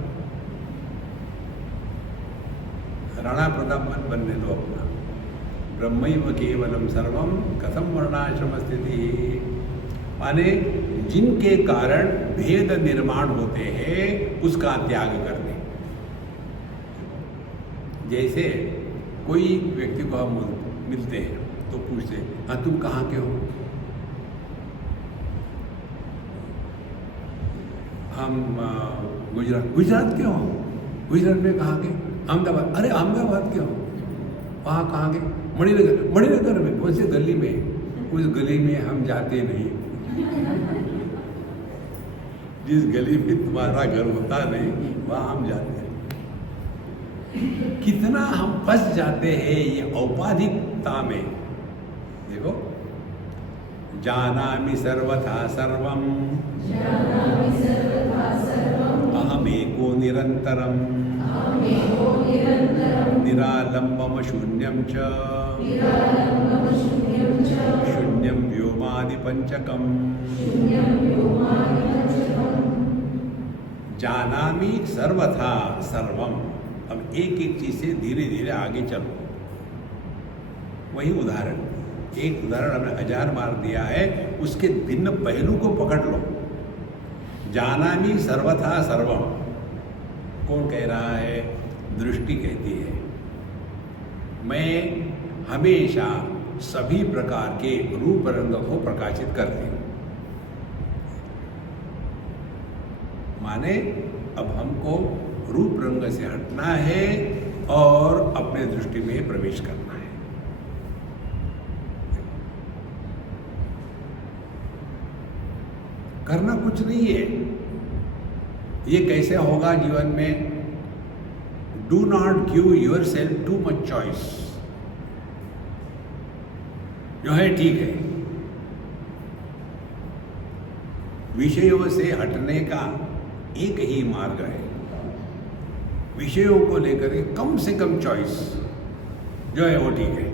राणा प्रताप मत बनने दो अपना। ब्रह्मैव केवलम सर्वम कथम वर्णाश्रम स्थिति, माने जिनके कारण भेद निर्माण होते हैं उसका त्याग कर दे। जैसे कोई व्यक्ति को हम मिलते हैं तो पूछते हैं, हाँ तुम कहाँ के हो? हम गुजरात के हो। गुजरात में कहाँ के? अहमदाबाद। अरे अहमदाबाद के हो? वहाँ कहाँ के? मणिनगर में। कौन सी गली में? उस गली में हम जाते नहीं। जिस गली में तुम्हारा घर होता नहीं वहाँ हम जाते हैं। कितना हम फंस जाते हैं ये औपाधिकता में। देखो, जानामि सर्वथा सर्वम अहमेको निरंतरम निरालंबम शून्यम च शून्यम व्योमादि पंचकम। जानामि सर्वथा सर्वम। अब एक एक चीज से धीरे धीरे आगे चलो। वही उदाहरण, एक उदाहरण हमने 1000 बार दिया है, उसके भिन्न पहलू को पकड़ लो। जानामि सर्वथा सर्वम कौन कह रहा है? दृष्टि कहती है। मैं हमेशा सभी प्रकार के रूप रंग को प्रकाशित करती हूँ। माने अब हमको रूप रंग से हटना है और अपने दृष्टि में प्रवेश करना है। करना कुछ नहीं है। ये कैसे होगा जीवन में? Do not give your self too much choice. जो है ठीक है। विषयों से हटने का एक ही मार्ग है। विषयों को लेकर कम से कम चॉइस जो है वो ठीक है।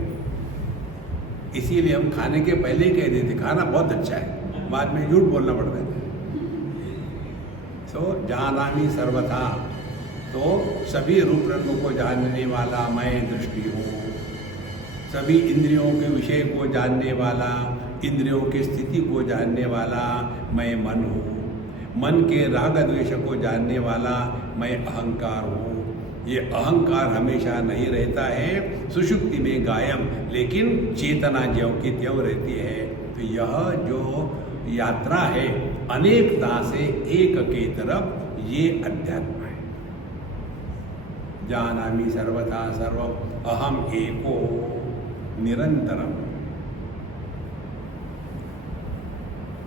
इसीलिए हम खाने के पहले ही कह देते खाना बहुत अच्छा है, बाद में झूठ बोलना पड़ता है। सो जानामि सर्वथा, तो सभी रूप रंगों को जानने वाला मैं दृष्टि हूँ। सभी इंद्रियों के विषय को जानने वाला, इंद्रियों की स्थिति को जानने वाला मैं मन हूँ। मन के राग द्वेष को जानने वाला मैं अहंकार हूँ। ये अहंकार हमेशा नहीं रहता है, सुषुप्ति में गायब, लेकिन चेतना ज्यों की त्यों रहती है। तो यह जो यात्रा है अनेकता से एक की तरफ, ये अध्यात्म है। जानामि सर्वथा सर्वम अहम एको निरंतरम।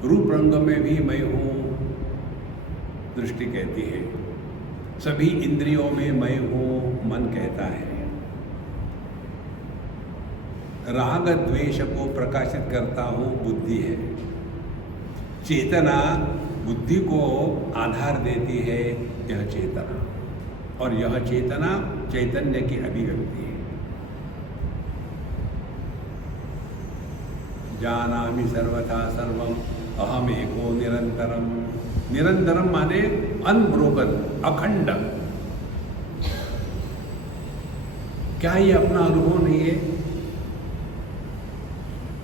रूप रंग में भी मैं हूँ, दृष्टि कहती है। सभी इंद्रियों में मैं हूँ, मन कहता है। राग द्वेष को प्रकाशित करता हूँ, बुद्धि है। चेतना बुद्धि को आधार देती है, यह चेतना, और यह चेतना चैतन्य की अभिव्यक्ति है। जानामि सर्वथा सर्वम अहम एको निरंतरम। निरंतरम माने अनब्रोकन, अखंड। क्या ये अपना अनुभव नहीं है?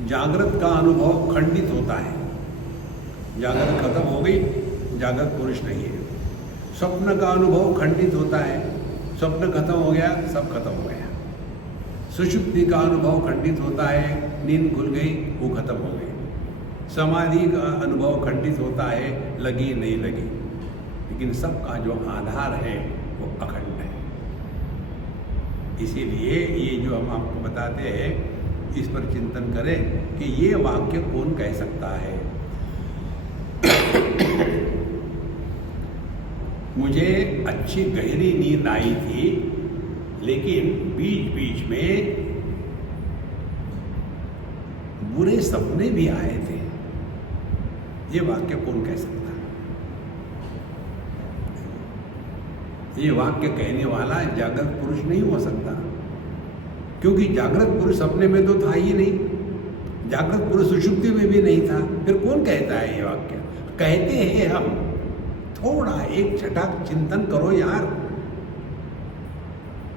जागृत का अनुभव खंडित होता है। जागृत खत्म हो गई, जागृत पुरुष नहीं है। स्वप्न का अनुभव खंडित होता है, स्वप्न खत्म हो गया, सब खत्म हो गया। सुषुप्ति का अनुभव खंडित होता है, नींद खुल गई, वो खत्म हो गई। समाधि का अनुभव खंडित होता है, लगी नहीं लगी, लेकिन सबका जो आधार है वो अखंड है। इसीलिए ये जो हम आपको बताते हैं, इस पर चिंतन करें कि ये वाक्य कौन कह सकता है। मुझे अच्छी गहरी नींद आई थी, लेकिन बीच बीच में बुरे सपने भी आए थे। ये वाक्य कौन कह सकता है? ये वाक्य कहने वाला जागृत पुरुष नहीं हो सकता, क्योंकि जागृत पुरुष सपने में तो था ही नहीं, जागृत पुरुष सुषुप्ति में भी नहीं था। फिर कौन कहता है ये वाक्य? कहते हैं हम। थोड़ा एक छटाक चिंतन करो यार।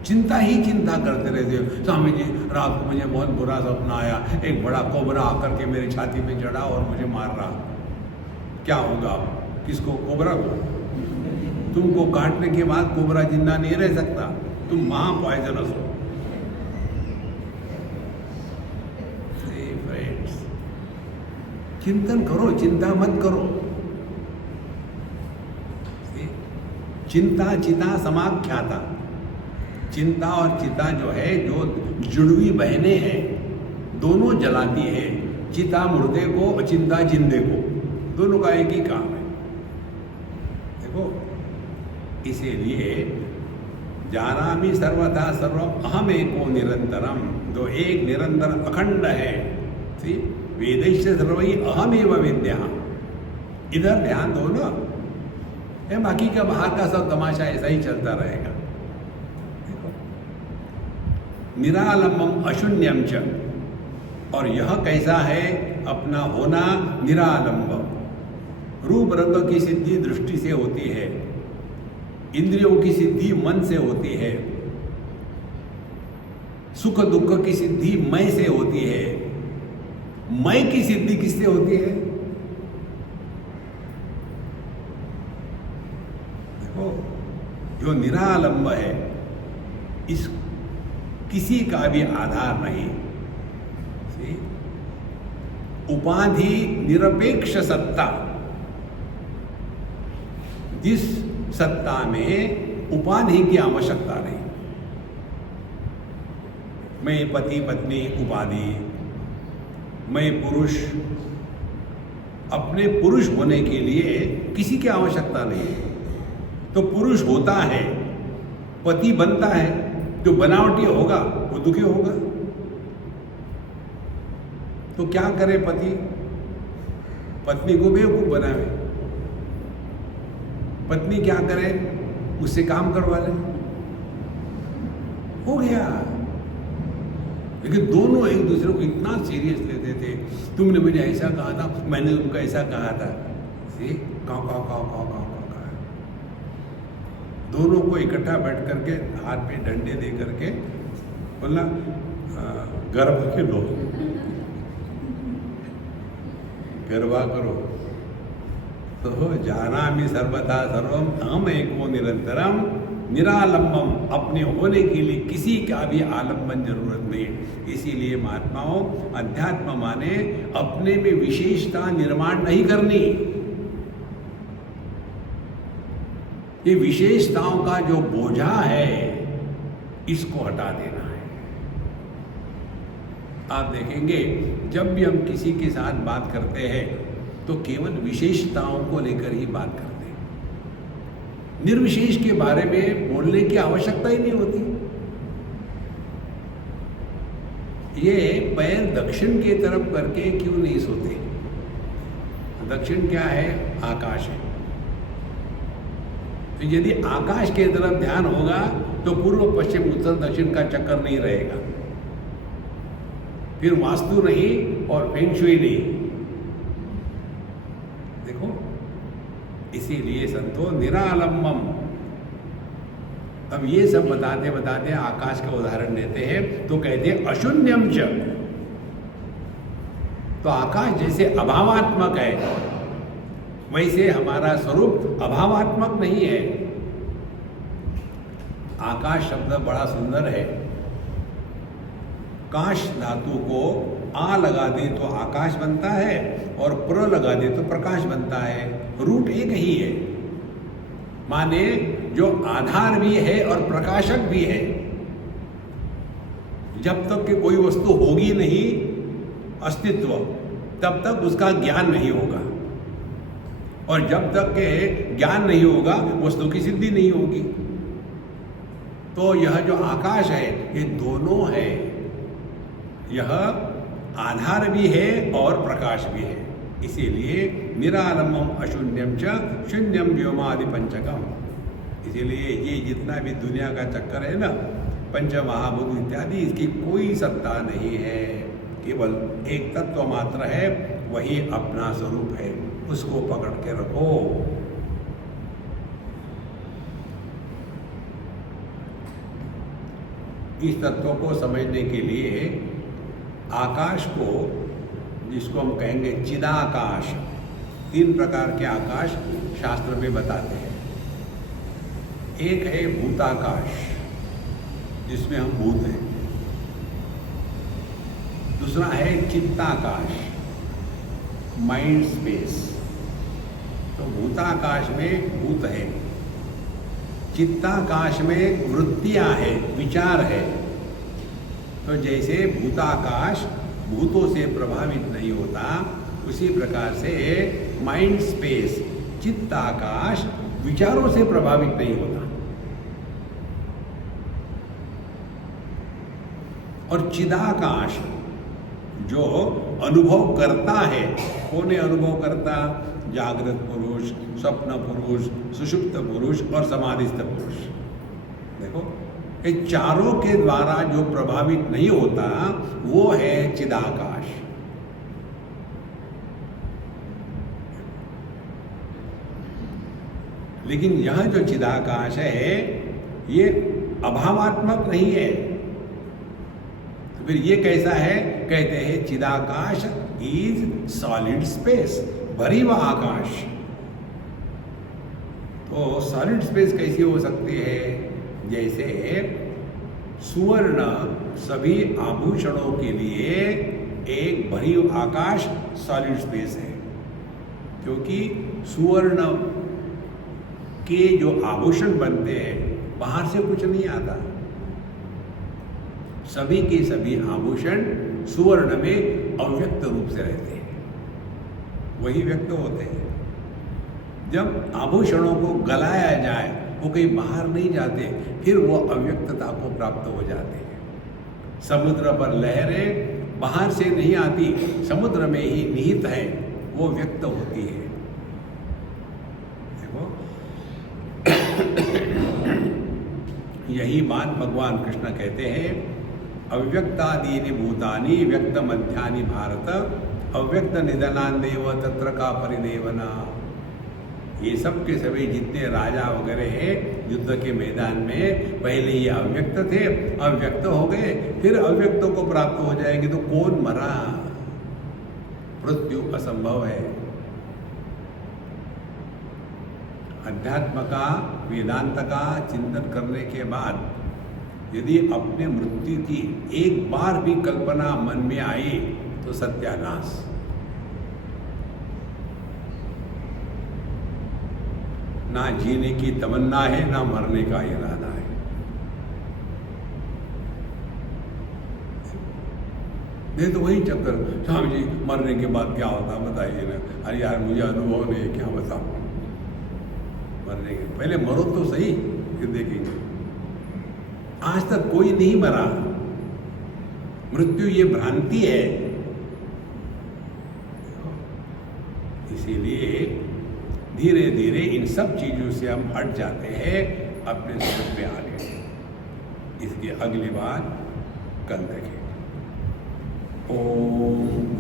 चिंता ही चिंता करते रहते हो। स्वामी जी, रात को मुझे बहुत बुरा सपना आया, एक बड़ा कोबरा आकर के मेरी छाती पे चढ़ा और मुझे मार रहा। क्या होगा? किसको? कोबरा को। तुमको काटने के बाद कोबरा जिंदा नहीं रह सकता, तुम महा पॉइजनस हो। चिंतन करो, चिंता मत करो। चिंता चिता समाख्याता। चिंता और चिता जो है, जो जुड़वी बहनें हैं, दोनों जलाती है। चिता मुर्दे को, चिंता जिंदे को, दोनों का एक ही काम है। देखो, इसीलिए जानामि सर्वथा सर्वम अहम एको निरंतरम। जो एक निरंतर अखंड है। वेदैश्च सर्वैः अहमेव विद्या। इधर ध्यान दो ना, बाकी का बाहर का सब तमाशा ऐसा ही चलता रहेगा। देखो, निरालंबम अशून्यम च। और यह कैसा है? अपना होना निरालंब। रूप रंग की सिद्धि दृष्टि से होती है, इंद्रियों की सिद्धि मन से होती है, सुख दुख की सिद्धि मैं से होती है। मैं की सिद्धि किससे होती है? देखो, जो निरालंब है, इस किसी का भी आधार नहीं। उपाधि निरपेक्ष सत्ता। जिस सत्ता में उपाधि की आवश्यकता नहीं। मैं पति पत्नी उपाधि, मैं पुरुष, अपने पुरुष होने के लिए किसी की आवश्यकता नहीं है। तो पुरुष होता है, पति बनता है, जो बनावटी होगा वो दुखी होगा। तो क्या करे पति? पत्नी को बेवकूफ बनावे। पत्नी क्या करे? उससे काम करवा ले, हो गया। लेकिन दोनों एक दूसरे को इतना सीरियस लेते थे। तुमने मुझे ऐसा कहा था, मैंने तुमको ऐसा कहा था। काव काव काव काव काव काव। दोनों को इकट्ठा बैठ करके हाथ पे डंडे दे करके बोलना, गर्भ के लो, गरबा करो। तो जानामि सर्वथा सर्वम अहम एको निरंतरम निरालंबम। अपने होने के लिए किसी का भी आलंबन जरूरत नहीं। इसीलिए महात्माओं, अध्यात्म माने अपने में विशेषता निर्माण नहीं करनी। ये विशेषताओं का जो बोझा है, इसको हटा देना है। आप देखेंगे जब भी हम किसी के साथ बात करते हैं तो केवल विशेषताओं को लेकर ही बात करते हैं, निर्विशेष के बारे में बोलने की आवश्यकता ही नहीं होती। ये पैर दक्षिण की तरफ करके क्यों नहीं सोते? दक्षिण क्या है? आकाश है। तो यदि आकाश की तरफ ध्यान होगा तो पूर्व पश्चिम उत्तर दक्षिण का चक्कर नहीं रहेगा, फिर वास्तु नहीं और फेंग शुई नहीं। देखो, इसीलिए संतो निरालंबम। अब ये सब बताते बताते आकाश का उदाहरण देते हैं तो कहते हैं अशून्यम च। तो आकाश जैसे अभावात्मक है वैसे हमारा स्वरूप अभावात्मक नहीं है। आकाश शब्द बड़ा सुंदर है। काश धातु को आ लगा दे तो आकाश बनता है और प्र लगा दे तो प्रकाश बनता है। रूट एक ही है, माने जो आधार भी है और प्रकाशक भी है। जब तक कि कोई वस्तु होगी नहीं अस्तित्व, तब तक उसका ज्ञान नहीं होगा, और जब तक के ज्ञान नहीं होगा वस्तु की सिद्धि नहीं होगी। तो यह जो आकाश है ये दोनों है, यह आधार भी है और प्रकाश भी है। इसीलिए निरालंबम अशून्यम च शून्यम व्योमादि पंचकम। इसीलिए ये जितना भी दुनिया का चक्कर है ना, पंच महाभूत इत्यादि, इसकी कोई सत्ता नहीं है। केवल एक तत्व मात्र है, वही अपना स्वरूप है, उसको पकड़ के रखो। इस तत्व को समझने के लिए आकाश को, जिसको हम कहेंगे चिदाकाश, 3 प्रकार के आकाश शास्त्र में बताते हैं। एक है भूताकाश, जिसमें हम भूत हैं। दूसरा है चित्ताकाश, माइंड स्पेस। तो भूताकाश में भूत है, चित्ताकाश में वृत्तियां है, विचार है। तो जैसे भूताकाश भूतों से प्रभावित नहीं होता, उसी प्रकार से माइंड स्पेस चित्ताकाश विचारों से प्रभावित नहीं होता। और चिदाकाश जो अनुभव करता है, कौन है अनुभव करता? जागृत पुरुष, स्वप्न पुरुष, सुषुप्त पुरुष और समाधिस्थ पुरुष। देखो, ये चारों के द्वारा जो प्रभावित नहीं होता वो है चिदाकाश। लेकिन यह जो चिदाकाश है ये अभावात्मक नहीं है। तो फिर ये कैसा है? कहते हैं चिदाकाश इज सॉलिड स्पेस, भरी हुआ आकाश। तो सॉलिड स्पेस कैसी हो सकती है? जैसे सुवर्ण सभी आभूषणों के लिए एक भरी हुई आकाश सॉलिड स्पेस है, क्योंकि सुवर्ण के जो आभूषण बनते हैं बाहर से कुछ नहीं आता। सभी के सभी आभूषण सुवर्ण में अव्यक्त रूप से रहते हैं, वही व्यक्त होते हैं। जब आभूषणों को गलाया जाए वो कहीं बाहर नहीं जाते, फिर वो अव्यक्तता को प्राप्त हो जाते हैं। समुद्र पर लहरें बाहर से नहीं आती, समुद्र में ही निहित है, वो व्यक्त होती है। देखो, यही बात भगवान कृष्ण कहते हैं, अव्यक्तादीनि भूतानि व्यक्त मध्यानि भारत अव्यक्त निधनान्देव तत्र का परिदेवना। ये सब के सभी जितने राजा वगैरह हैं युद्ध के मैदान में पहले ये अव्यक्त थे, अव्यक्त हो गए, फिर अव्यक्तों को प्राप्त हो जाएंगे। तो कौन मरा? मृत्यु असंभव है। अध्यात्म का, वेदांत का चिंतन करने के बाद यदि अपने मृत्यु की एक बार भी कल्पना मन में आई तो सत्यानाश। ना जीने की तमन्ना है, ना मरने का इरादा है। नहीं तो वही चक्कर, स्वामी जी मरने के बाद क्या होता बताइए ना। अरे यार मुझे अनुभव नहीं, क्या बताऊँ। मरने के पहले मरो तो सही, फिर देखेंगे। आज तक कोई नहीं मरा। मृत्यु ये भ्रांति है। इसीलिए धीरे धीरे इन सब चीजों से हम हट जाते हैं, अपने स्वरूप पे आ गए। इसकी अगली बात कल देखेंगे। ओम